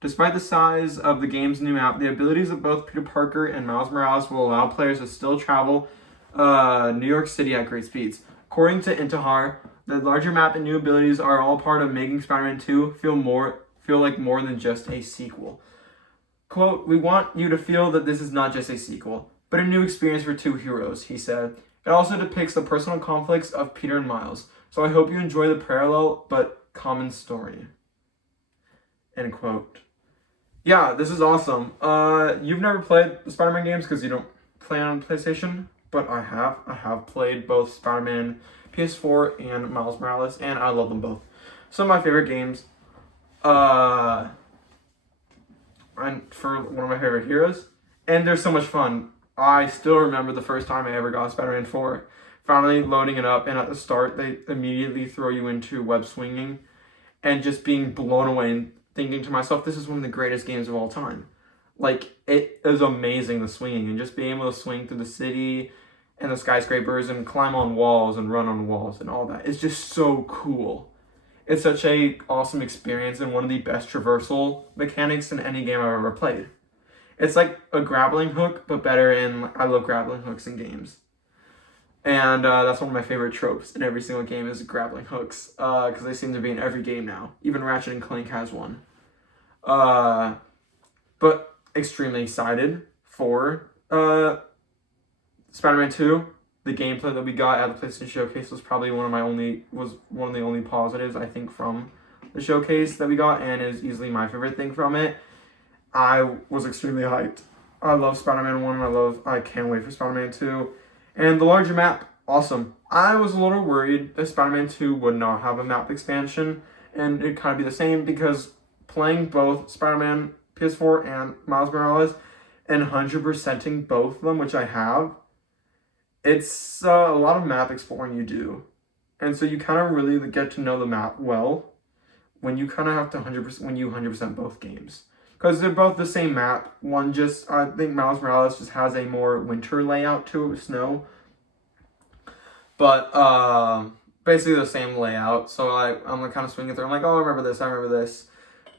Despite the size of the game's new map, the abilities of both Peter Parker and Miles Morales will allow players to still travel New York City at great speeds. According to Intihar, the larger map and new abilities are all part of making Spider-Man 2 feel like more than just a sequel. Quote, "We want you to feel that this is not just a sequel, but a new experience for two heroes," he said. "It also depicts the personal conflicts of Peter and Miles, so I hope you enjoy the parallel but common story." End quote. Yeah, this is awesome. You've never played the Spider-Man games because you don't play on PlayStation, but I have. I have played both Spider-Man PS4 and Miles Morales, and I love them both. Some of my favorite games. And for one of my favorite heroes, and they're so much fun. I still remember the first time I ever got Spider-Man 4, finally loading it up, and at the start they immediately throw you into web swinging, and just being blown away and thinking to myself, this is one of the greatest games of all time. Like, it is amazing, the swinging, and just being able to swing through the city and the skyscrapers and climb on walls and run on walls and all that. It's just so cool. It's such a awesome experience and one of the best traversal mechanics in any game I've ever played. It's like a grappling hook, but better, and I love grappling hooks in games. And that's one of my favorite tropes in every single game is grappling hooks, because they seem to be in every game now. Even Ratchet and Clank has one. But extremely excited for Spider-Man 2. The gameplay that we got at the PlayStation Showcase was probably one of the only positives I think from the showcase that we got, and is easily my favorite thing from it. I was extremely hyped. I love Spider-Man 1, I can't wait for Spider-Man 2. And the larger map, awesome. I was a little worried that Spider-Man 2 would not have a map expansion, and it'd kind of be the same, because playing both Spider-Man PS4 and Miles Morales and 100%ing both of them, which I have, it's a lot of map exploring you do. And so you kind of really get to know the map well when you kind of have to 100% both games. Because they're both the same map. One just, I think Miles Morales just has a more winter layout to it with snow. But basically the same layout. So I'm like kind of swinging through. I'm like, oh, I remember this.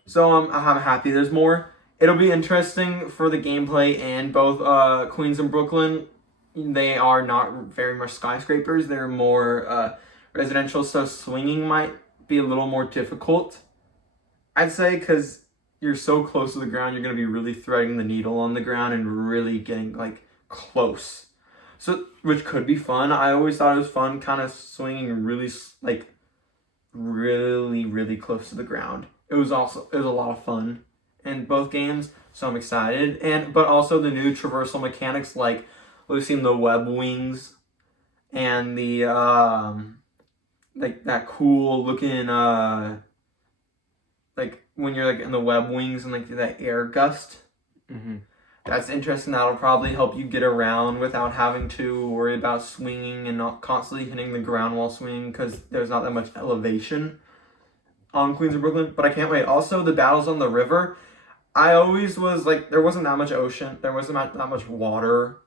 So I'm happy there's more. It'll be interesting for the gameplay, and both Queens and Brooklyn, they are not very much skyscrapers. They're more residential, so swinging might be a little more difficult, I'd say, because you're so close to the ground, you're going to be really threading the needle on the ground and really getting, like, close. So, which could be fun. I always thought it was fun kind of swinging really, like, really close to the ground. It was a lot of fun in both games, so I'm excited. But also the new traversal mechanics, like losing the web wings and the, like, that cool looking, like, when you're, like, in the web wings and, like, that air gust. Mm-hmm. That's interesting. That'll probably help you get around without having to worry about swinging and not constantly hitting the ground while swinging, because there's not that much elevation on Queens of Brooklyn. But I can't wait. Also, the battles on the river. I always was, like, there wasn't that much ocean. There wasn't that much water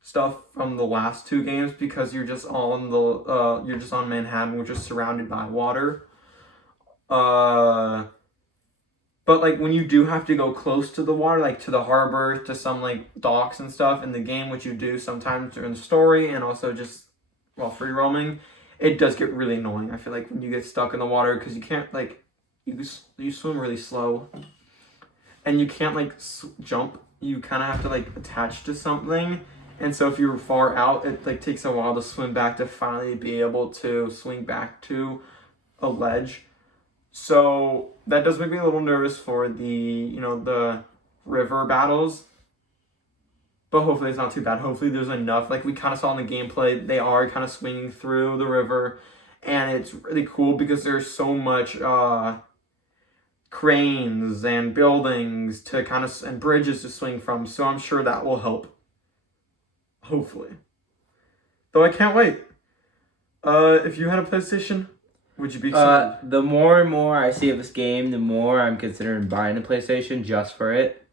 stuff from the last two games, because you're just on Manhattan, which is surrounded by water. But, like, when you do have to go close to the water, like, to the harbor, to some, like, docks and stuff in the game, which you do sometimes during the story and also just while free roaming, it does get really annoying. I feel like when you get stuck in the water, because you can't, like, you swim really slow, and you can't, like, jump. You kind of have to, like, attach to something, and so if you're far out, it, like, takes a while to swim back to finally be able to swing back to a ledge. So that does make me a little nervous for the river battles. But hopefully it's not too bad. Hopefully there's enough. Like we kind of saw in the gameplay, they are kind of swinging through the river. And it's really cool because there's so much cranes and buildings to kind of, and bridges to swing from. So I'm sure that will help. Hopefully. Though I can't wait. If you had a PlayStation, would you be excited? The more and more I see of this game, the more I'm considering buying a PlayStation just for it.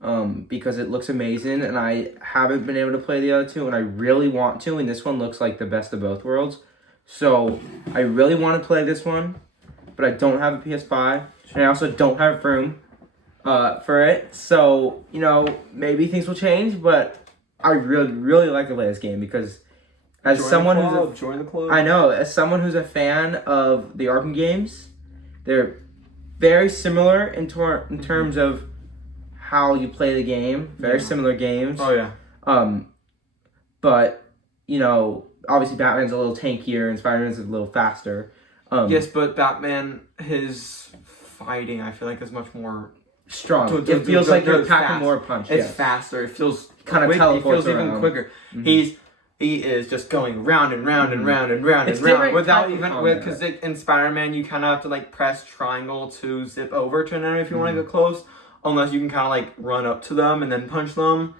because it looks amazing, and I haven't been able to play the other two, and I really want to, and this one looks like the best of both worlds. So I really want to play this one, but I don't have a PS5, and I also don't have room for it. So, you know, maybe things will change, but I really, really like to play this game because as someone who's join the club. I know, as someone who's a fan of the Arkham games, they're very similar in terms of how you play the game. Very similar games. Oh yeah. But you know, obviously Batman's a little tankier and Spider-Man's a little faster. Yes, but Batman, his fighting, I feel like is much more strong. It feels like you're packing more punch. It's faster. It feels kind of teleports. It feels even quicker. Mm-hmm. He is just going round and round and round and round and round without even because in Spider-Man you kind of have to like press triangle to zip over to an enemy if you want to get close, unless you can kind of like run up to them and then punch them.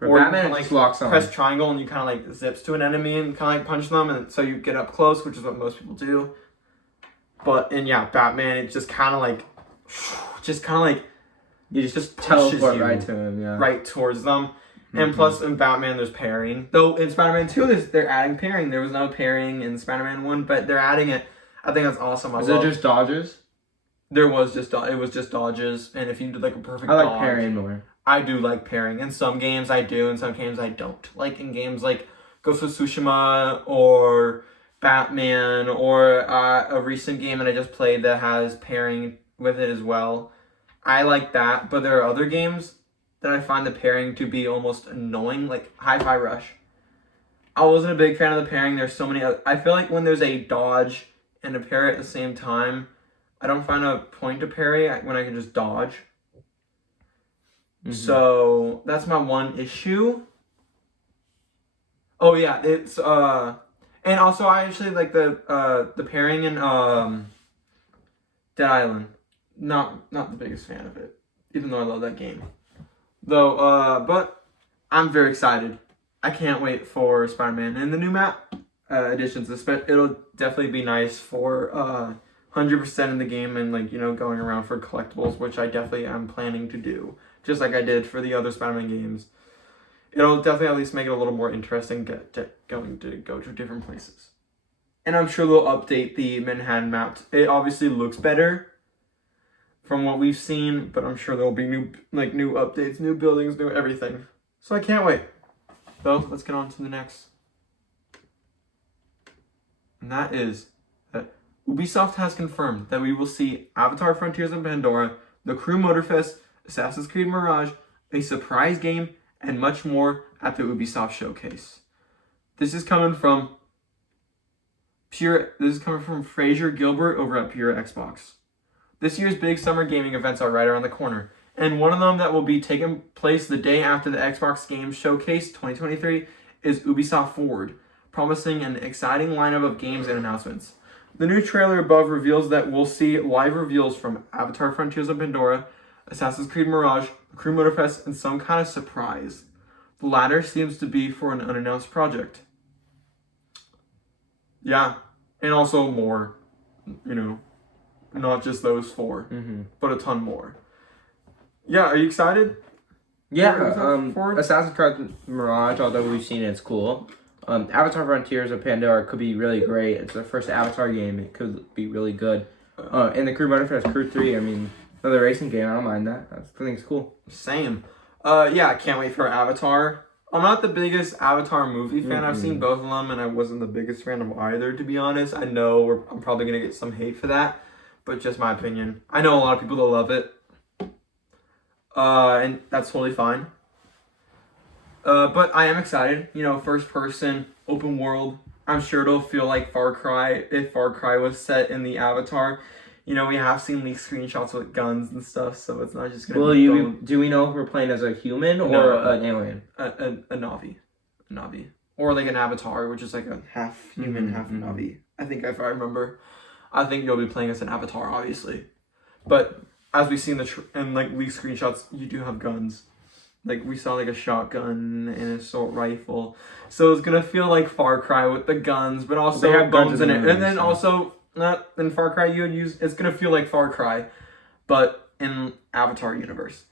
Or Batman you can, like press triangle and you kind of like zips to an enemy and kind of like punch them, and so you get up close, which is what most people do. But in Batman, it's just kind of like you just teleport right to him, right towards them. And plus, in Batman, there's parrying. Though in Spider-Man 2, they're adding parrying. There was no parrying in Spider-Man 1, but they're adding it. I think that's awesome. Is it just dodges? It was just dodges, and if you did like a perfect I like dodge, parrying more. I do like parrying. In some games I do, in some games I don't. Like in games like Ghost of Tsushima or Batman or a recent game that I just played that has parrying with it as well. I like that, but there are other games that I find the pairing to be almost annoying, like Hi-Fi Rush. I wasn't a big fan of the pairing. There's so many I feel like when there's a dodge and a parry at the same time, I don't find a point to parry when I can just dodge. Mm-hmm. So that's my one issue. Oh yeah, it's and also I actually like the pairing in Dead Island. Not the biggest fan of it, even though I love that game. Though, but I'm very excited. I can't wait for Spider-Man and the new map additions. It'll definitely be nice for 100% in the game and like going around for collectibles, which I definitely am planning to do, just like I did for the other Spider-Man games. It'll definitely at least make it a little more interesting going to go to different places. And I'm sure they'll update the Manhattan map. It obviously looks better from what we've seen, but I'm sure there'll be new updates, new buildings, new everything. So I can't wait. So let's get on to the next. And that is that Ubisoft has confirmed that we will see Avatar Frontiers of Pandora, The Crew Motorfest, Assassin's Creed Mirage, a surprise game, and much more at the Ubisoft showcase. This is coming from Fraser Gilbert over at Pure Xbox. This year's big summer gaming events are right around the corner, and one of them that will be taking place the day after the Xbox Games Showcase 2023 is Ubisoft Forward, promising an exciting lineup of games and announcements. The new trailer above reveals that we'll see live reveals from Avatar Frontiers of Pandora, Assassin's Creed Mirage, The Crew Motorfest, and some kind of surprise. The latter seems to be for an unannounced project. Yeah, and also more, not just those four, but a ton more. Yeah, are you excited? Yeah, Assassin's Creed Mirage, although we've seen it, it's cool. Avatar Frontiers of Pandora could be really great. It's the first Avatar game. It could be really good. And the Crew Motorfest Crew 3, another racing game. I don't mind that. I think it's cool. Same. Yeah, I can't wait for Avatar. I'm not the biggest Avatar movie fan. I've seen both of them, and I wasn't the biggest fan of either, to be honest. I know I'm probably going to get some hate for that, but just my opinion. I know a lot of people that love it, and that's totally fine. But I am excited. First person, open world. I'm sure it'll feel like Far Cry if Far Cry was set in the Avatar. We have seen leaked screenshots with guns and stuff, so it's not just gonna do we know if we're playing as a human or an alien? A Navi. Or like an Avatar, which is like a half human, half Navi. I think if I remember. I think you'll be playing as an Avatar, obviously. But as we see in leaked screenshots, you do have guns. Like we saw like a shotgun and an assault rifle. So it's gonna feel like Far Cry with the guns, but also they have guns in it. And then also not in Far Cry it's gonna feel like Far Cry, but in Avatar universe.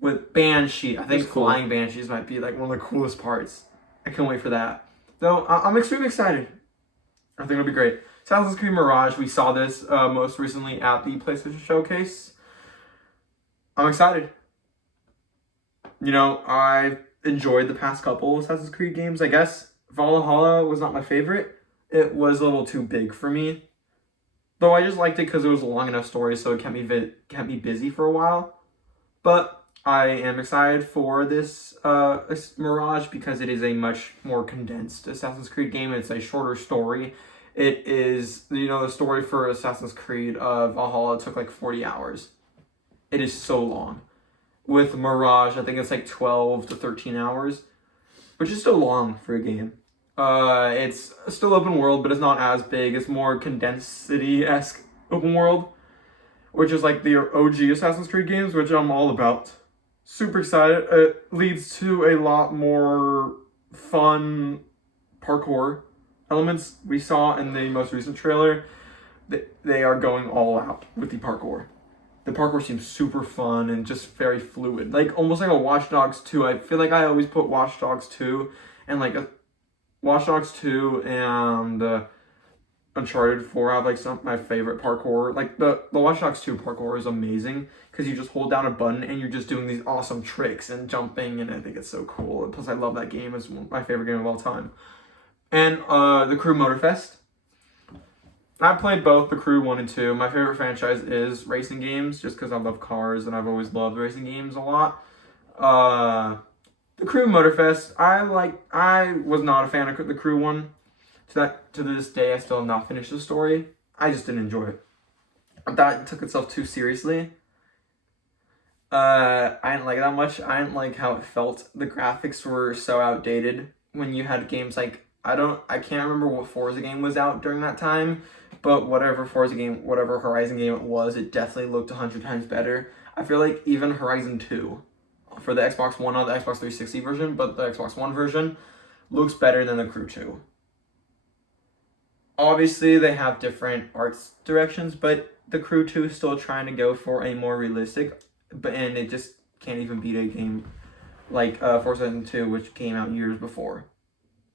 with Banshee. I think That's cool. flying Banshees might be like one of the coolest parts. I can't wait for that. So I'm extremely excited. I think it'll be great. Assassin's Creed Mirage, we saw this most recently at the PlayStation Showcase. I'm excited. You know, I enjoyed the past couple Assassin's Creed games. I guess Valhalla was not my favorite. It was a little too big for me. Though I just liked it because it was a long enough story, so it kept me busy for a while. But I am excited for this Mirage because it is a much more condensed Assassin's Creed game. It's a shorter story. It is, you know, the story for Assassin's Creed Valhalla took like 40 hours. It is so long. With Mirage, I think it's like 12 to 13 hours, which is still long for a game. It's still open world, but it's not as big. It's more condensed city-esque open world, which is like the OG Assassin's Creed games, which I'm all about. Super excited. It leads to a lot more fun parkour elements we saw in the most recent trailer. They are going all out with the parkour. The parkour seems super fun and just very fluid. Like, almost like a Watch Dogs 2. I feel like I always put Watch Dogs 2 and like Watch Dogs 2 and Uncharted 4 have like some of my favorite parkour. Like the Watch Dogs 2 parkour is amazing because you just hold down a button and you're just doing these awesome tricks and jumping, and I think it's so cool. And plus I love that game. It's my favorite game of all time. And the Crew Motorfest. I played both the Crew 1 and 2. My favorite franchise is racing games just because I love cars and I've always loved racing games a lot. The Crew Motorfest, I was not a fan of the Crew 1. To this day, I still have not finished the story. I just didn't enjoy it. I thought it took itself too seriously. I didn't like it that much. I didn't like how it felt. The graphics were so outdated when you had games like, I can't remember what Forza game was out during that time, but whatever Forza game, whatever Horizon game it was, it definitely looked 100 times better. I feel like even Horizon 2 for the Xbox One, not the Xbox 360 version, but the Xbox One version, looks better than the Crew 2. Obviously, they have different arts directions, but the Crew 2 is still trying to go for a more realistic, and it just can't even beat a game like Forza 2, which came out years before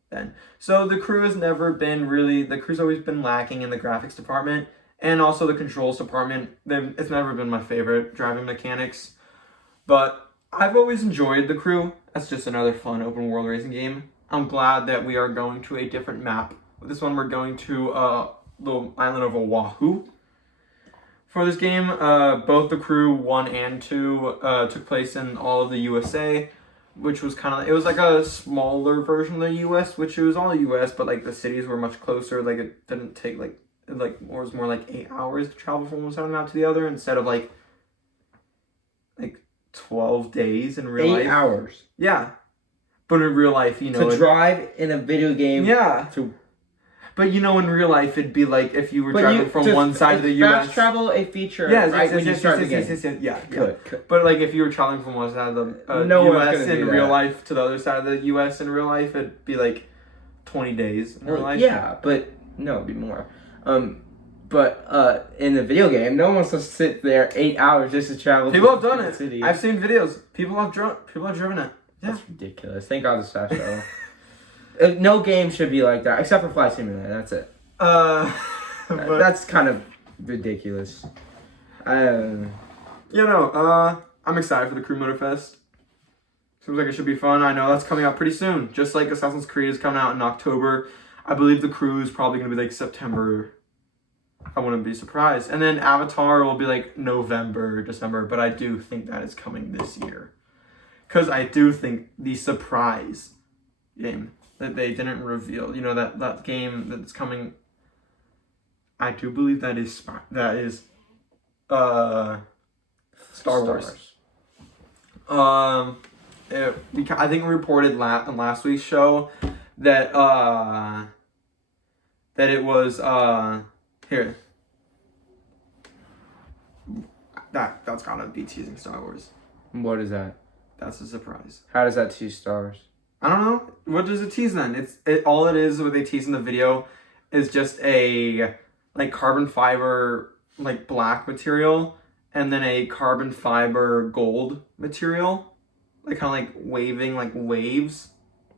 then. So the Crew has never been really, the Crew's always been lacking in the graphics department, and also the controls department. It's never been my favorite driving mechanics, but I've always enjoyed the Crew. That's just another fun open world racing game. I'm glad that we are going to a different map. This one we're going to the island of Oahu. For this game, both the Crew 1 and 2 took place in all of the USA, which was kind of, it was like a smaller version of the US, which it was all US, but like the cities were much closer. Like it didn't take it was more like 8 hours to travel from one side of the map to the other instead of like 12 days in real life. 8 hours. Yeah. But in real life, you know. To drive in a video game. Yeah. But you know, in real life, it'd be like if you were driving from one side of the U.S. Fast travel a feature, yes, right? Yes, when you start the game. Yeah. Good. But like if you were traveling from one side of the U.S. in real life to the other side of the U.S. in real life, it'd be like 20 days in real life. Yeah, but no, it'd be more. But in the video game, no one wants to sit there 8 hours just to travel. People have done it. Cities. I've seen videos. People have driven it. Yeah. That's ridiculous. Thank God it's fast travel. No game should be like that, except for Flight Simulator. That's it. That's kind of ridiculous. I'm excited for the Crew Motorfest. Seems like it should be fun. I know that's coming out pretty soon. Just like Assassin's Creed is coming out in October. I believe the Crew is probably going to be like September. I wouldn't be surprised. And then Avatar will be like November, December. But I do think that is coming this year. Because I do think the surprise game that they didn't reveal, that game that's coming, I do believe that is Star Wars. I think we reported in last week's show that it was here. That's gotta be teasing Star Wars. What is that? That's a surprise. How does that tease stars? I don't know. What does it tease then? All it is what they tease in the video is just a like carbon fiber like black material, and then a carbon fiber gold material, like kind of like waving like waves.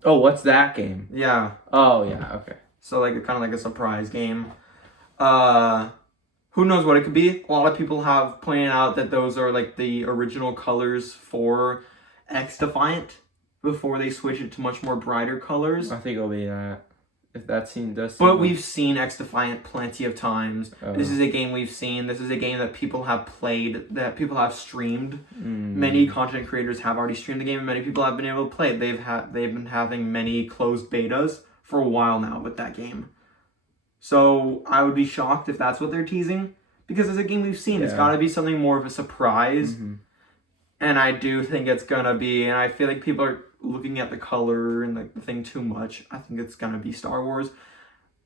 Oh, what's that game? Yeah. Oh, yeah, okay. So like kind of like a surprise game. Who knows what it could be? A lot of people have pointed out that those are like the original colors for X Defiant before they switch it to much more brighter colors. I think it'll be that. If that scene does. But we've seen X Defiant plenty of times. Oh. This is a game we've seen. This is a game that people have played, that people have streamed. Many content creators have already streamed the game, and many people have been able to play it. They've been having many closed betas for a while now with that game. So I would be shocked if that's what they're teasing, because it's a game we've seen. Yeah. It's got to be something more of a surprise. And I do think it's going to be, and I feel like people are looking at the color and the thing too much. I think it's going to be Star Wars.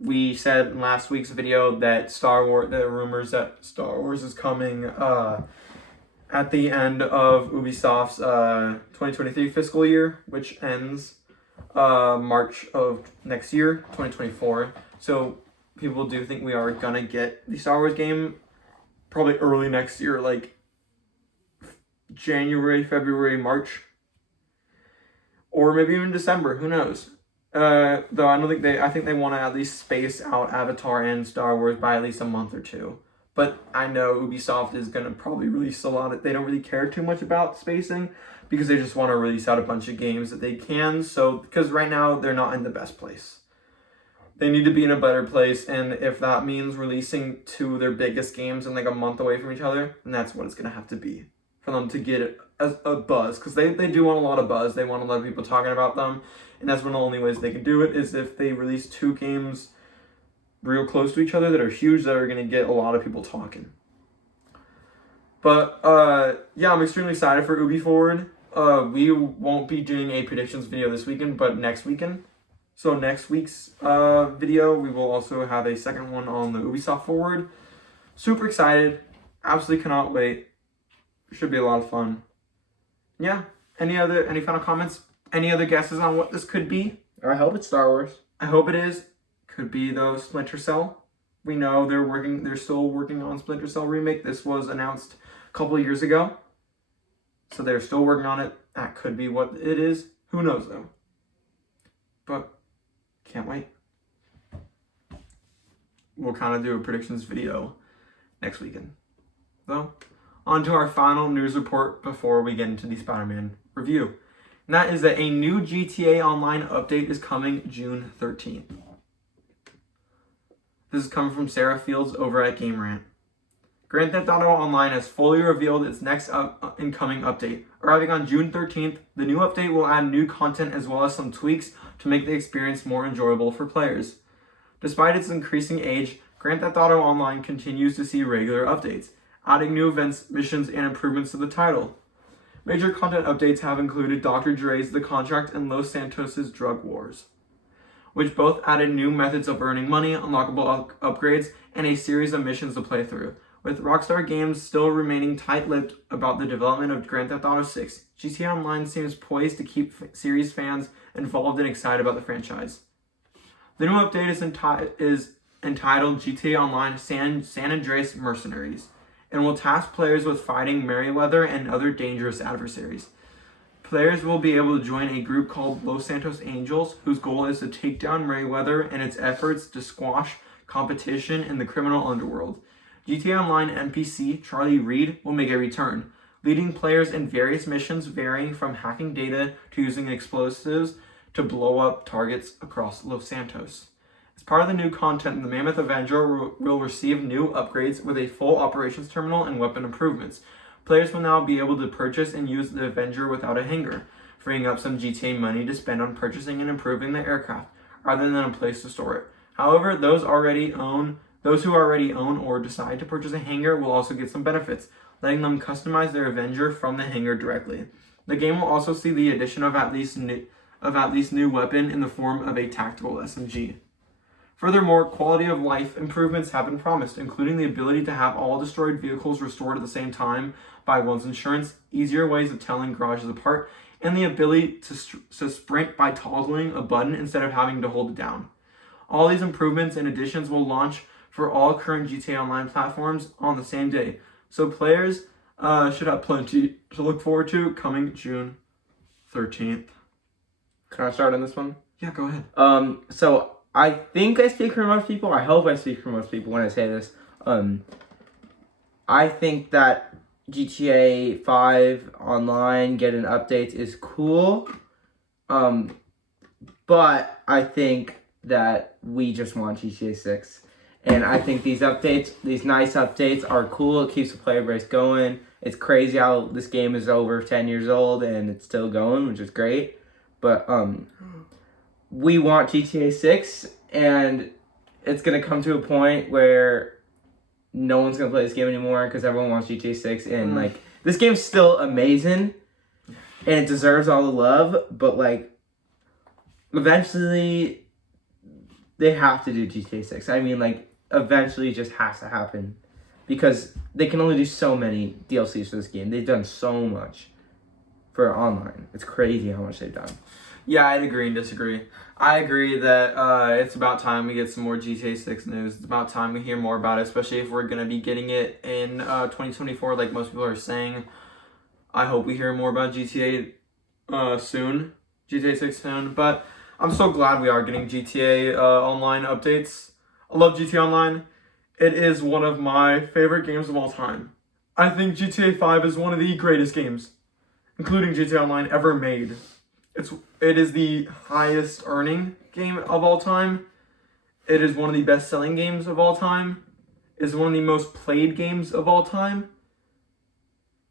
We said in last week's video that the rumors that Star Wars is coming at the end of Ubisoft's 2023 fiscal year, which ends March of next year, 2024. So people do think we are going to get the Star Wars game probably early next year, like January, February, March, or maybe even December. Who knows? Though I think they want to at least space out Avatar and Star Wars by at least a month or two. But I know Ubisoft is gonna probably release a lot. They don't really care too much about spacing because they just want to release out a bunch of games that they can. So because right now they're not in the best place. They need to be in a better place, and if that means releasing two of their biggest games in like a month away from each other, then that's what it's gonna have to be for them to get a buzz, because they do want a lot of buzz. They want a lot of people talking about them, and that's one of the only ways they can do it is if they release two games real close to each other that are huge, that are going to get a lot of people talking. But yeah, I'm extremely excited for Ubi Forward. We won't be doing a predictions video this weekend, but next weekend. So next week's video, we will also have a second one on the Ubisoft Forward. Super excited. Absolutely cannot wait. Should be a lot of fun. Yeah. Any final comments? Any other guesses on what this could be? I hope it's Star Wars. I hope it is. Could be though Splinter Cell. We know they're still working on Splinter Cell Remake. This was announced a couple of years ago. So they're still working on it. That could be what it is. Who knows though? But can't wait. We'll kind of do a predictions video next weekend. So, on to our final news report before we get into the Spider-Man review. And that is that a new GTA Online update is coming June 13th. This is coming from Sarah Fields over at Game Rant. Grand Theft Auto Online has fully revealed its next incoming update. Arriving on June 13th, the new update will add new content as well as some tweaks to make the experience more enjoyable for players. Despite its increasing age, Grand Theft Auto Online continues to see regular updates, adding new events, missions, and improvements to the title. Major content updates have included Dr. Dre's The Contract and Los Santos' Drug Wars, which both added new methods of earning money, unlockable upgrades, and a series of missions to play through. With Rockstar Games still remaining tight-lipped about the development of Grand Theft Auto 6, GTA Online seems poised to keep series fans involved and excited about the franchise. The new update is entitled GTA Online San Andreas Mercenaries, and will task players with fighting Merryweather and other dangerous adversaries. Players will be able to join a group called Los Santos Angels, whose goal is to take down Merryweather and its efforts to squash competition in the criminal underworld. GTA Online NPC Charlie Reed will make a return, leading players in various missions varying from hacking data to using explosives to blow up targets across Los Santos. As part of the new content, the Mammoth Avenger will receive new upgrades with a full operations terminal and weapon improvements. Players will now be able to purchase and use the Avenger without a hangar, freeing up some GTA money to spend on purchasing and improving the aircraft, rather than a place to store it. However, those who already own or decide to purchase a hangar will also get some benefits, letting them customize their Avenger from the hangar directly. The game will also see the addition of at least new weapon in the form of a tactical SMG. Furthermore, quality of life improvements have been promised, including the ability to have all destroyed vehicles restored at the same time by one's insurance, easier ways of telling garages apart, and the ability to sprint by toggling a button instead of having to hold it down. All these improvements and additions will launch for all current GTA Online platforms on the same day, so players Should have plenty to look forward to coming June 13th. Can I start on this one? Yeah, go ahead. So I think I speak for most people. I hope I speak for most people when I say this. I think that GTA 5 online getting updates is cool. But I think that we just want GTA 6. And I think these updates, these nice updates are cool. It keeps the player base going. It's crazy how this game is over 10 years old and it's still going, which is great. But we want GTA 6, and it's going to come to a point where no one's going to play this game anymore because everyone wants GTA 6. And, like, this game's still amazing, and it deserves all the love, but, like, eventually they have to do GTA 6. I mean, like, eventually it just has to happen because they can only do so many DLCs for this game. They've done so much for online. It's crazy how much they've done. Yeah, I'd agree and disagree. I agree that it's about time we get some more GTA 6 news. It's about time we hear more about it, especially if we're going to be getting it in 2024 like most people are saying. I hope we hear more about GTA soon. GTA 6 soon. But I'm so glad we are getting GTA Online updates. I love GTA Online. It is one of my favorite games of all time. I think GTA 5 is one of the greatest games, including GTA Online, ever made. It is the highest earning game of all time. It is one of the best selling games of all time. It is one of the most played games of all time.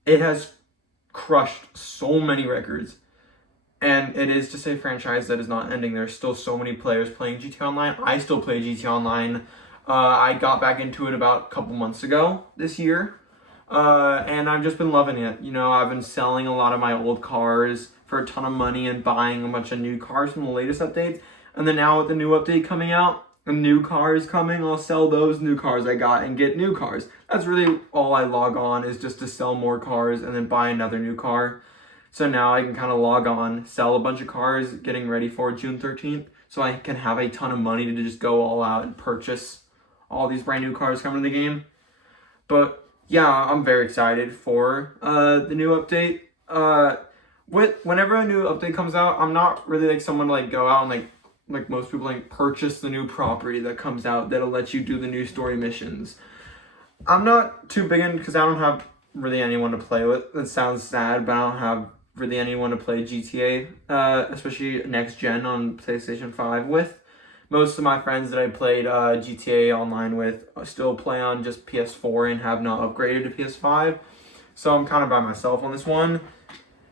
It has crushed so many records. And it is just a franchise that is not ending. There's still so many players playing GTA Online. I still play GTA Online. I got back into it about a couple months ago this year. And I've just been loving it. You know, I've been selling a lot of my old cars for a ton of money and buying a bunch of new cars from the latest updates. And then now with the new update coming out, a new car is coming, I'll sell those new cars I got and get new cars. That's really all I log on, is just to sell more cars and then buy another new car. So now I can kind of log on, sell a bunch of cars, getting ready for June 13th. So I can have a ton of money to just go all out and purchase all these brand new cars coming to the game. But yeah, I'm very excited for the new update. Whenever a new update comes out, I'm not really like someone to like go out and like most people like purchase the new property that comes out that'll let you do the new story missions. I'm not too big in because I don't have really anyone to play with. That sounds sad, but I don't have really anyone to play GTA, especially next gen on PlayStation 5 with. Most of my friends that I played GTA Online with still play on just PS4 and have not upgraded to PS5. So I'm kind of by myself on this one.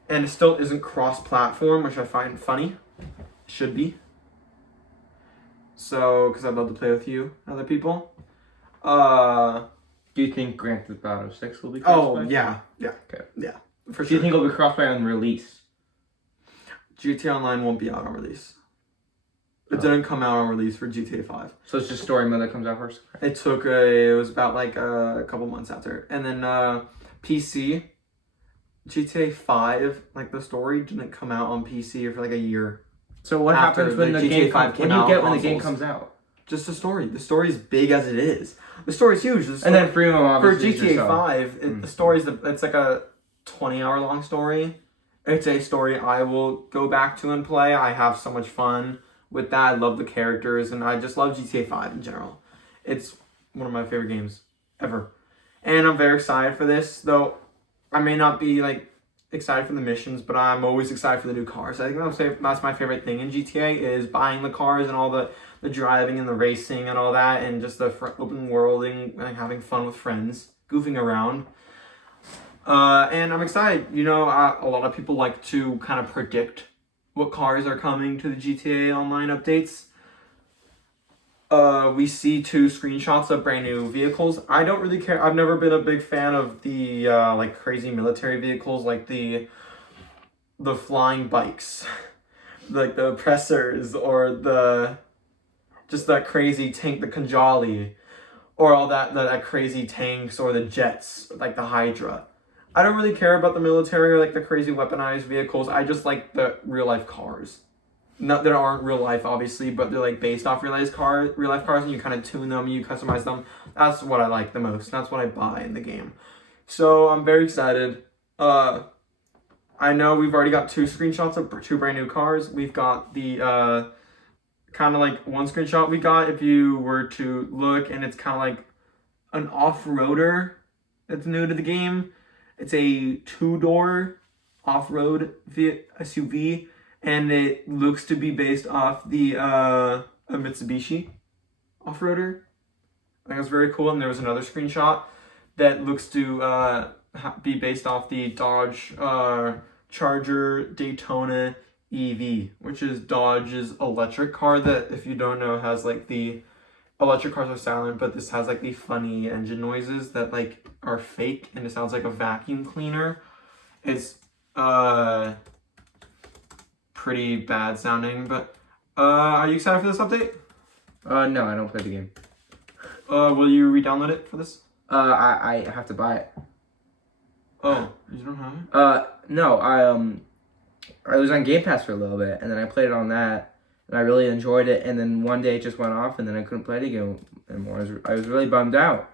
And it still isn't cross-platform, which I find funny. It should be. So, because I'd love to play with you, other people. Do you think Grand Theft Auto 6 will be crossplay? Oh, yeah. Okay. Yeah, for Do sure. you think it'll be crossplay on release? GTA Online won't be out on release. It didn't come out on release for GTA 5. So it's just story mode that comes out first? It was about like a couple months after. And then PC, GTA 5, like the story didn't come out on PC for like a year. So what After happens when the the GTA game 5 when came you out get on when the game consoles. comes out? Just the story. The story's big as it is. The story's huge. And then Freedom For obviously is GTA yourself. 5, the story's it's like a 20-hour long story. It's a story I will go back to and play. I have so much fun with that. I love the characters, and I just love GTA 5 in general. It's one of my favorite games ever. And I'm very excited for this, though I may not be like excited for the missions, but I'm always excited for the new cars. I think that's my favorite thing in GTA is buying the cars and all the driving and the racing and all that, and just the open worlding and having fun with friends, goofing around. And I'm excited. You know, a lot of people like to kind of predict what cars are coming to the GTA Online updates. We see 2 screenshots of brand new vehicles. I don't really care. I've never been a big fan of the like crazy military vehicles, like the flying bikes, like the oppressors, or just that crazy tank, the Kanjali, or all that crazy tanks, or the jets, like the Hydra. I don't really care about the military or like the crazy weaponized vehicles. I just like the real life cars. Not that aren't real life, obviously, but they're like based off real life cars, and you kind of tune them, you customize them. That's what I like the most. That's what I buy in the game. So I'm very excited. I know we've already got 2 screenshots of 2 brand new cars. We've got the kind of like one screenshot we got if you were to look, and it's kind of like an off-roader that's new to the game. It's a 2-door off-road SUV, and it looks to be based off the a Mitsubishi off-roader. I think it's very cool. And there was another screenshot that looks to be based off the Dodge Charger Daytona EV, which is Dodge's electric car that, if you don't know, has like the electric cars are silent, but this has like the funny engine noises that like are fake, and it sounds like a vacuum cleaner. It's pretty bad sounding, but are you excited for this update? No, I don't play the game. Will you re-download it for this? I have to buy it. Oh, you don't have it? No, I was on Game Pass for a little bit, and then I played it on that, and I really enjoyed it, and then one day it just went off, and then I couldn't play it again anymore. I was really bummed out.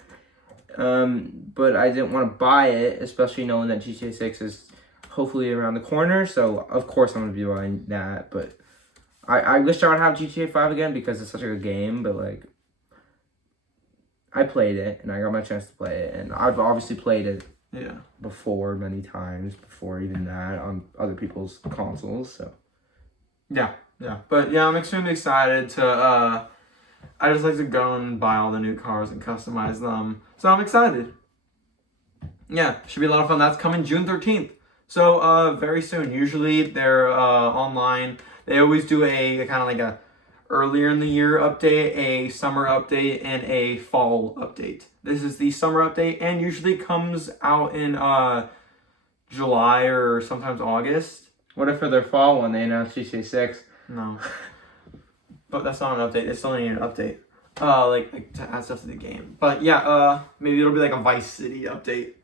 But I didn't want to buy it, especially knowing that GTA 6 is hopefully around the corner, so of course I'm going to be buying that, but I wish I would have GTA 5 again because it's such a good game, but like, I played it, and I got my chance to play it, and I've obviously played it before many times, before even that, on other people's consoles, so. Yeah. But yeah, I'm extremely excited to, I just like to go and buy all the new cars and customize them, so I'm excited. Yeah, should be a lot of fun. That's coming June 13th. So, very soon. Usually they're online. They always do a kind of like a earlier in the year update, a summer update, and a fall update. This is the summer update, and usually comes out in July or sometimes August. What if for their fall one they announced GTA 6? No. But that's not an update. They still need an update. Like to add stuff to the game. But yeah, maybe it'll be like a Vice City update.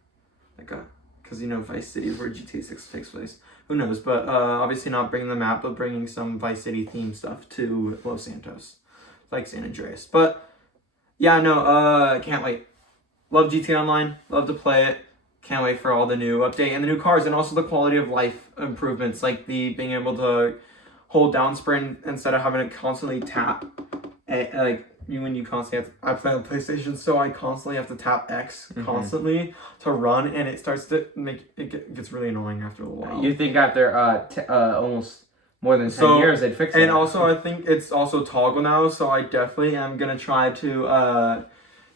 Because Vice City is where GTA 6 takes place. Who knows? But obviously not bringing the map, but bringing some Vice City themed stuff to Los Santos, like San Andreas. But yeah, no, can't wait. Love GTA Online. Love to play it. Can't wait for all the new update and the new cars, and also the quality of life improvements, like the being able to hold down sprint instead of having to constantly tap. When you constantly I play on PlayStation, so I constantly have to tap X constantly to run, and it starts to it gets really annoying after a while. You think after almost more than 10 years they'd fix it? And also, I think it's also toggle now, so I definitely am gonna try to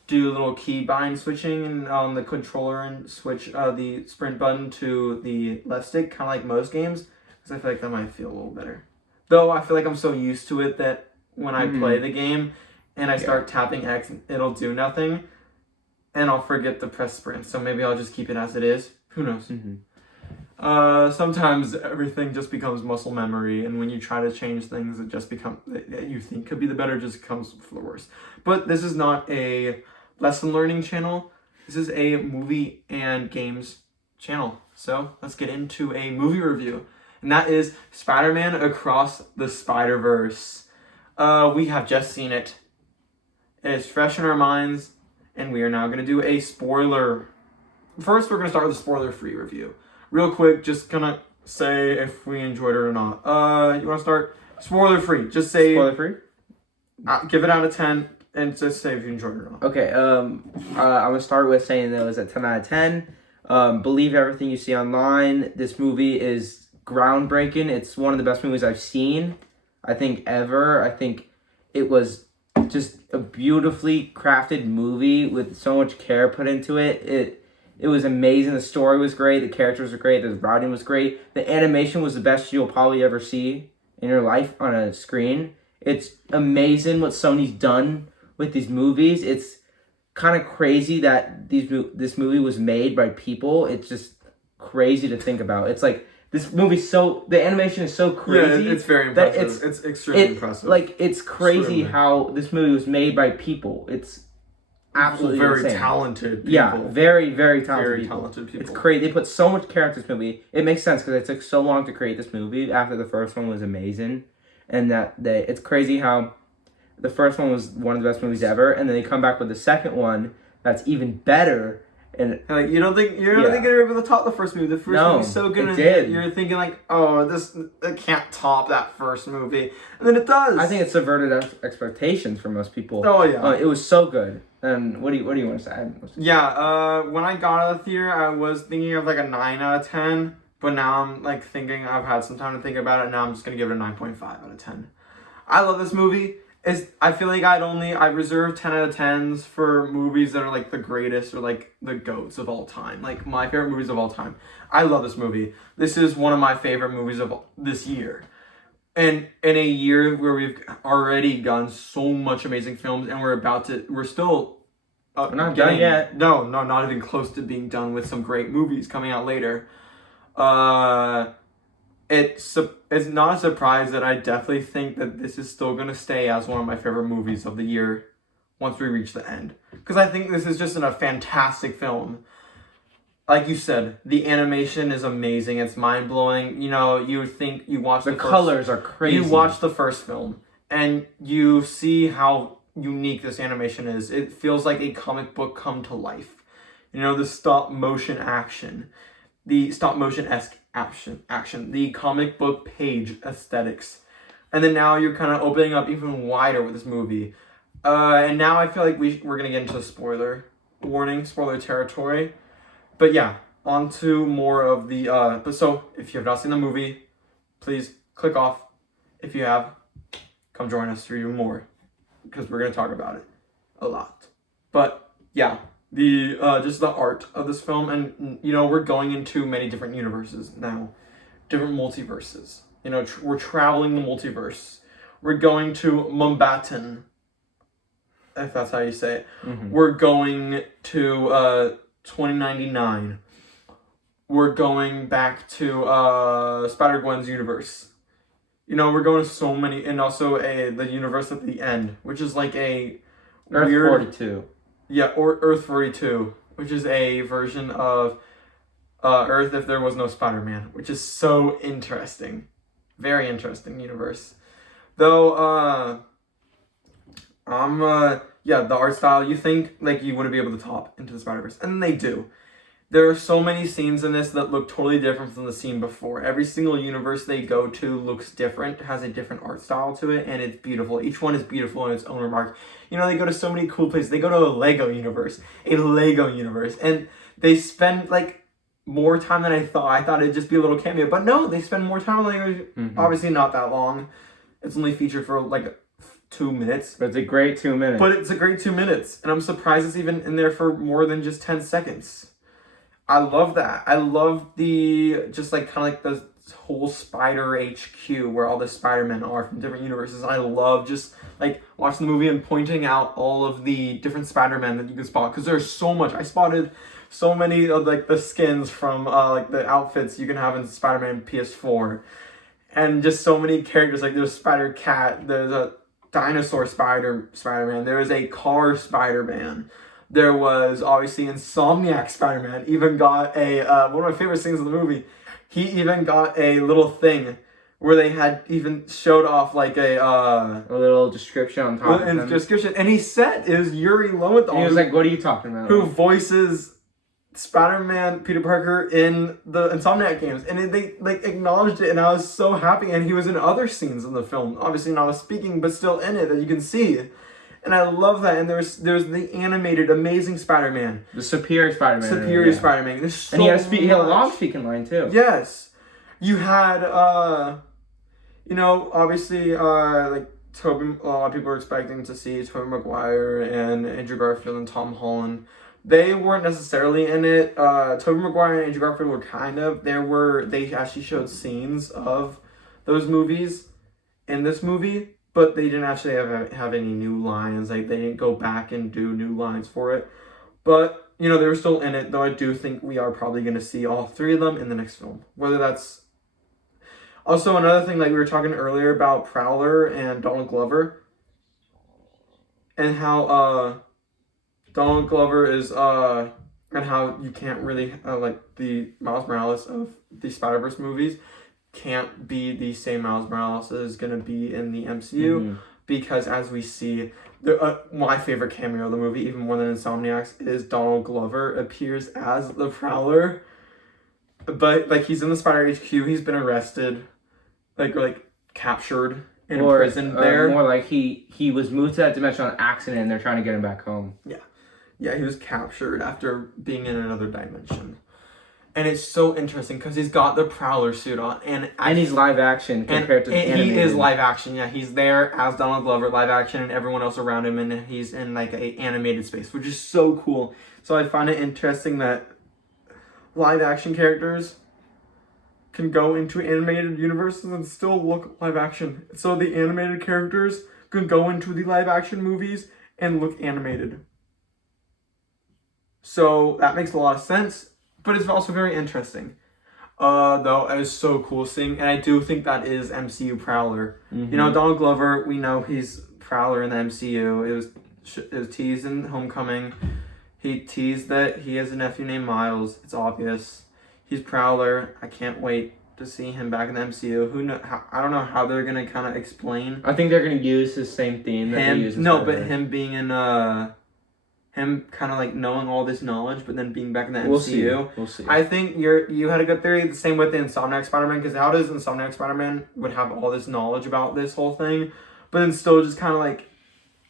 do a little keybind switching on the controller and switch the sprint button to the left stick, kind of like most games, because I feel like that might feel a little better. Though I feel like I'm so used to it that when I play the game and I start tapping X, it'll do nothing, and I'll forget to press sprint. So maybe I'll just keep it as it is. Who knows? Sometimes everything just becomes muscle memory, and when you try to change things, it just becomes that you think could be the better just comes for the worse. But this is not a lesson learning channel. This is a movie and games channel. So let's get into a movie review, and that is Spider-Man Across the Spiderverse. We have just seen it. It is fresh in our minds, and we are now going to do a spoiler. First, we're going to start with a spoiler-free review. Real quick, just kind of say if we enjoyed it or not. You want to start? Spoiler-free. Just say... Spoiler-free? Give it out of 10, and just say if you enjoyed it or not. Okay, I'm going to start with saying that it was a 10 out of 10. Believe everything you see online. This movie is groundbreaking. It's one of the best movies I've seen, I think, ever. I think it was just a beautifully crafted movie with so much care put into it. It was amazing. The story was great. The characters were great. The writing was great. The animation was the best you'll probably ever see in your life on a screen. It's amazing what Sony's done with these movies. It's kind of crazy that this movie was made by people. It's just crazy to think about. It's like this movie's the animation is so crazy. Yeah, it's very impressive. It's extremely impressive. Like, it's crazy how this movie was made by people. It's absolutely very insane. Talented people. Yeah, very, very talented very people. Talented people. It's crazy. They put so much care into this movie. It makes sense because it took so long to create this movie after the first one was amazing. And it's crazy how the first one was one of the best movies ever, and then they come back with the second one that's even better, And Like you don't think you're Yeah. able to top the first movie. The first No, movie's so good. it did. You're thinking like, oh, it can't top that first movie, and then it does. I think it subverted expectations for most people. Oh yeah. It was so good. And what do you want to say? Yeah. When I got out of the theater, I was thinking of like a 9 out of 10, but now I'm like thinking I've had some time to think about it. And now I'm just gonna give it a 9.5 out of 10. I love this movie. I feel like I reserve 10 out of 10s for movies that are like the greatest or like the GOATs of all time. Like my favorite movies of all time. I love this movie. This is one of my favorite movies of this year. And in a year where we've already done so much amazing films and we're still we're not done yet. No, not even close to being done with some great movies coming out later. It's not a surprise that I definitely think that this is still going to stay as one of my favorite movies of the year once we reach the end. Because I think this is just a fantastic film. Like you said, the animation is amazing. It's mind-blowing. You know, you think you watch the colors are crazy. You watch the first film and you see how unique this animation is. It feels like a comic book come to life. You know, the stop motion action, the stop motion-esque action, the comic book page aesthetics. And then now you're kind of opening up even wider with this movie. And now I feel like we're going to get into spoiler territory. But yeah, on to more of the... But so, if you have not seen the movie, please click off. If you have, come join us to review more. Because we're going to talk about it a lot. But yeah, the just the art of this film. And, you know, we're going into many different universes now. Different multiverses. You know, we're traveling the multiverse. We're going to Mumbattan, if that's how you say it. Mm-hmm. We're going to... 2099. We're going back to Spider-Gwen's universe. You know, we're going to so many, and also the universe at the end, which is like a Earth weird 42. Yeah, or Earth 42, which is a version of Earth if there was no Spider-Man, which is so interesting. Very interesting universe. Though yeah, the art style, you think like you wouldn't be able to top Into the Spider-Verse, and they do. There are so many scenes in this that look totally different from the scene before. Every single universe they go to looks different, has a different art style to it, and it's beautiful. Each one is beautiful in its own remark. You know, they go to so many cool places. They go to a Lego universe, and they spend like more time than I thought. I thought it'd just be a little cameo, but no, they spend more time on Lego. Mm-hmm. Obviously not that long. It's only featured for like 2 minutes. But it's a great 2 minutes. And I'm surprised it's even in there for more than just 10 seconds. I love that. I love the, just like kind of like the whole Spider HQ where all the Spider-Men are from different universes. I love just like watching the movie and pointing out all of the different Spider-Men that you can spot. Because there's so much. I spotted so many of like the skins from like the outfits you can have in Spider-Man PS4. And just so many characters. Like there's Spider-Cat. There's a dinosaur Spider-Man. There was a car Spider-Man. There was obviously Insomniac Spider-Man. Even got a one of my favorite things in the movie. He even got a little thing where they had even showed off like a little description on top of him. Description, and he said it was Yuri Lowenthal. He was like, "What are you talking about?" Who voices Spider-Man Peter Parker in the Insomniac games, and they like acknowledged it, and I was so happy. And he was in other scenes in the film, obviously not speaking, but still in it that you can see. And I love that. And there's the animated amazing Spider-Man, the Superior Spider-Man, Spider-Man. There's so and he had a long speaking line too. Yes, you had you know, obviously like Tobey. A lot of people were expecting to see Tobey Maguire and Andrew Garfield and Tom Holland. They weren't necessarily in it. Tobey Maguire and Andrew Garfield were kind of. They actually showed scenes of those movies in this movie, but they didn't actually have any new lines. Like they didn't go back and do new lines for it. But you know, they were still in it. Though I do think we are probably going to see all three of them in the next film. Whether that's also another thing, like we were talking earlier about Prowler and Donald Glover, and how Donald Glover is, and how you can't really, like, the Miles Morales of the Spider-Verse movies can't be the same Miles Morales as is going to be in the MCU. Mm-hmm. because as we see, my favorite cameo of the movie, even more than Insomniac's, is Donald Glover appears as the Prowler. But like he's in the Spider HQ, he's been arrested, like captured and imprisoned there. More like he was moved to that dimension on accident, and they're trying to get him back home. Yeah, he was captured after being in another dimension. And it's so interesting because he's got the Prowler suit on, and he's live action compared to the animated. He is live action. Yeah, he's there as Donald Glover, live action, and everyone else around him, and he's in like a animated space, which is so cool. So I find it interesting that live action characters can go into animated universes and still look live action. So the animated characters can go into the live action movies and look animated. So that makes a lot of sense, but it's also very interesting. Though it was so cool seeing, and I do think that is MCU Prowler. Mm-hmm. You know, Donald Glover, we know he's Prowler in the MCU. It was teased in Homecoming. He teased that he has a nephew named Miles. It's obvious. He's Prowler. I can't wait to see him back in the MCU. I don't know how they're gonna kind of explain. I think they're gonna use the same theme that they use in Spider-Man. But him being in him kind of like knowing all this knowledge, but then being back in the MCU. We'll see. I think you had a good theory. The same with the Insomniac Spider-Man, because how does Insomniac Spider-Man would have all this knowledge about this whole thing, but then still just kind of like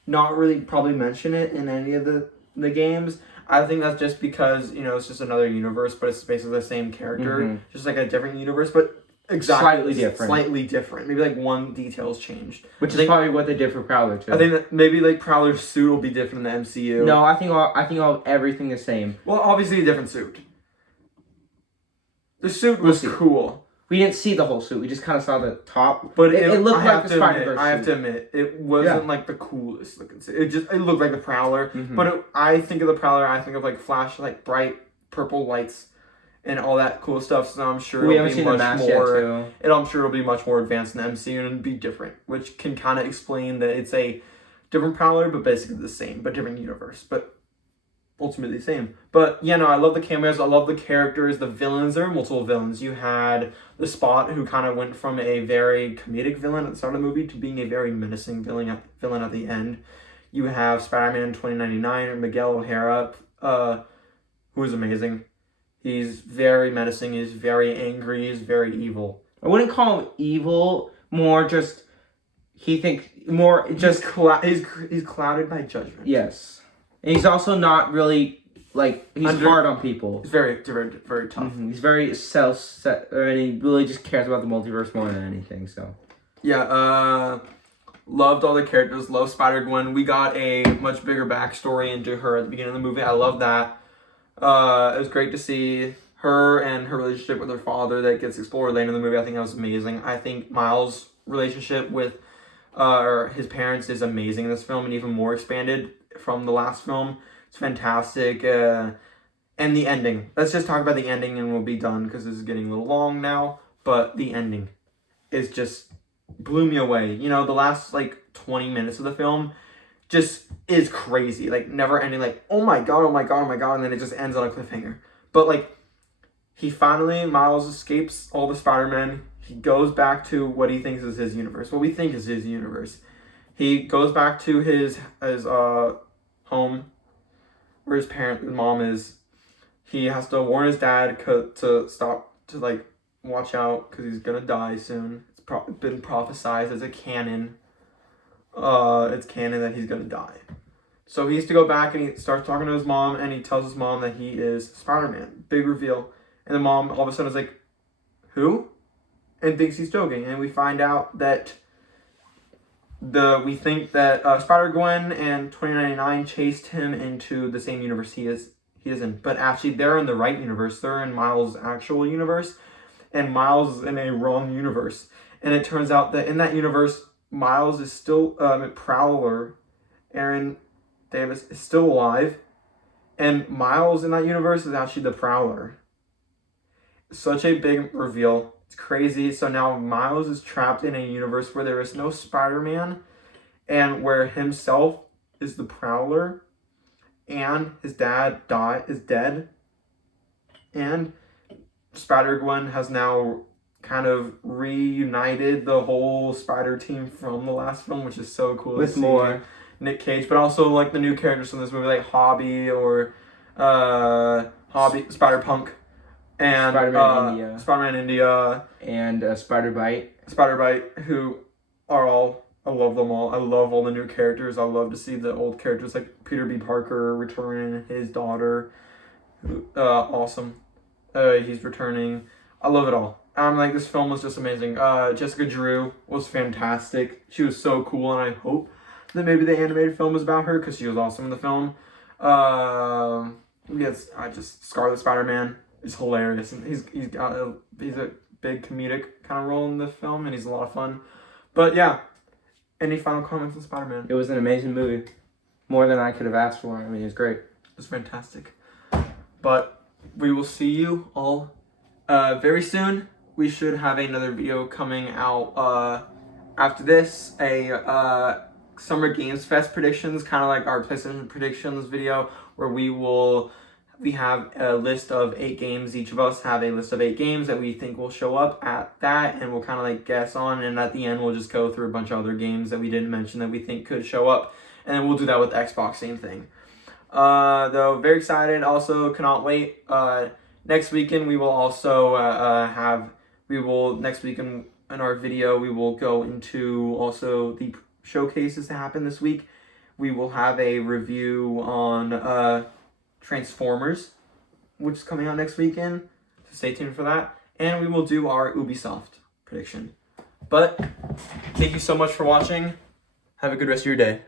not really probably mention it in any of the games. I think that's just because, you know, it's just another universe, but it's basically the same character, just like a different universe, but slightly different. Maybe like one detail's changed. Which is probably what they did for Prowler too. I think that maybe like Prowler's suit will be different in the MCU. No, I think all everything the same. Well, obviously a different suit. The suit was cool. We didn't see the whole suit. We just kind of saw the top. But it looked like the Spider-Verse suit. I have to admit, it wasn't like the coolest looking suit. It looked like the Prowler. But I think of the Prowler, I think of like flash, like bright purple lights and all that cool stuff. So I'm sure I'm sure it'll be much more advanced in the MCU and be different, which can kind of explain that it's a different Prowler, but basically the same, but different universe. But ultimately the same. But yeah, no, I love the cameos. I love the characters, the villains. There are multiple villains. You had the Spot, who kind of went from a very comedic villain at the start of the movie to being a very menacing villain at the end. You have Spider-Man 2099, or Miguel O'Hara, who is amazing. He's very menacing. He's very angry. He's very evil. I wouldn't call him evil. More just he's clouded by judgment. Yes. And he's also not really, like, he's hard on people. He's very, very, very tough. He's very self-set, and he really just cares about the multiverse more than anything, so. Yeah, loved all the characters, loved Spider-Gwen. We got a much bigger backstory into her at the beginning of the movie. I love that. It was great to see her and her relationship with her father that gets explored later in the movie. I think that was amazing. I think Miles' relationship with his parents is amazing in this film, and even more expanded from the last film. It's fantastic. And the ending. Let's just talk about the ending and we'll be done because this is getting a little long now. But the ending is just blew me away. You know, the last like 20 minutes of the film just is crazy. Like never ending, like, oh my god, and then it just ends on a cliffhanger. But like Miles escapes all the Spider-Men. He goes back to what he thinks is his universe. What we think is his universe. He goes back to his home where his mom is. He has to warn his dad to stop, to like watch out because he's gonna die soon. It's been prophesized as a canon. It's canon that he's gonna die. So he has to go back and he starts talking to his mom, and he tells his mom that he is Spider-Man. Big reveal. And the mom all of a sudden is like, who? And thinks he's joking. And we find out that we think that Spider-Gwen and 2099 chased him into the same universe he is in. But actually, they're in the right universe. They're in Miles' actual universe. And Miles is in a wrong universe. And it turns out that in that universe, Miles is still, Prowler, Aaron Davis, is still alive. And Miles in that universe is actually the Prowler. Such a big reveal. It's crazy. So now Miles is trapped in a universe where there is no Spider-Man, and where himself is the Prowler, and his dad is dead, and Spider-Gwen has now kind of reunited the whole Spider team from the last film, which is so cool. With to see more Nick Cage, but also like the new characters in this movie, like Hobby or Spider-Punk and Spider-Man India and Spider-Bite, who are all, I love them all. I love all the new characters. I love to see the old characters like Peter B. Parker returning, his daughter, awesome. He's returning. I love it all. Like, this film was just amazing. Jessica Drew was fantastic. She was so cool, and I hope that maybe the animated film was about her because she was awesome in the film. Yes, Scarlet Spider-Man is hilarious, and he's a big comedic kind of role in the film, and he's a lot of fun. But yeah, any final comments on Spider-Man? It was an amazing movie, more than I could have asked for. I mean, it was great. It was fantastic. But we will see you all very soon. We should have another video coming out after this, a Summer Games Fest predictions, kind of like our PlayStation predictions video, where we have a list of 8 games. Each of us have a list of 8 games that we think will show up at that, and we'll kind of like guess on, and at the end we'll just go through a bunch of other games that we didn't mention that we think could show up, and then we'll do that with Xbox, same thing. Though very excited, also cannot wait. Next weekend we will also next week in our video we will go into also the showcases that happened this week. We will have a review on Transformers, which is coming out next weekend, so stay tuned for that. And we will do our Ubisoft prediction. But thank you so much for watching. Have a good rest of your day.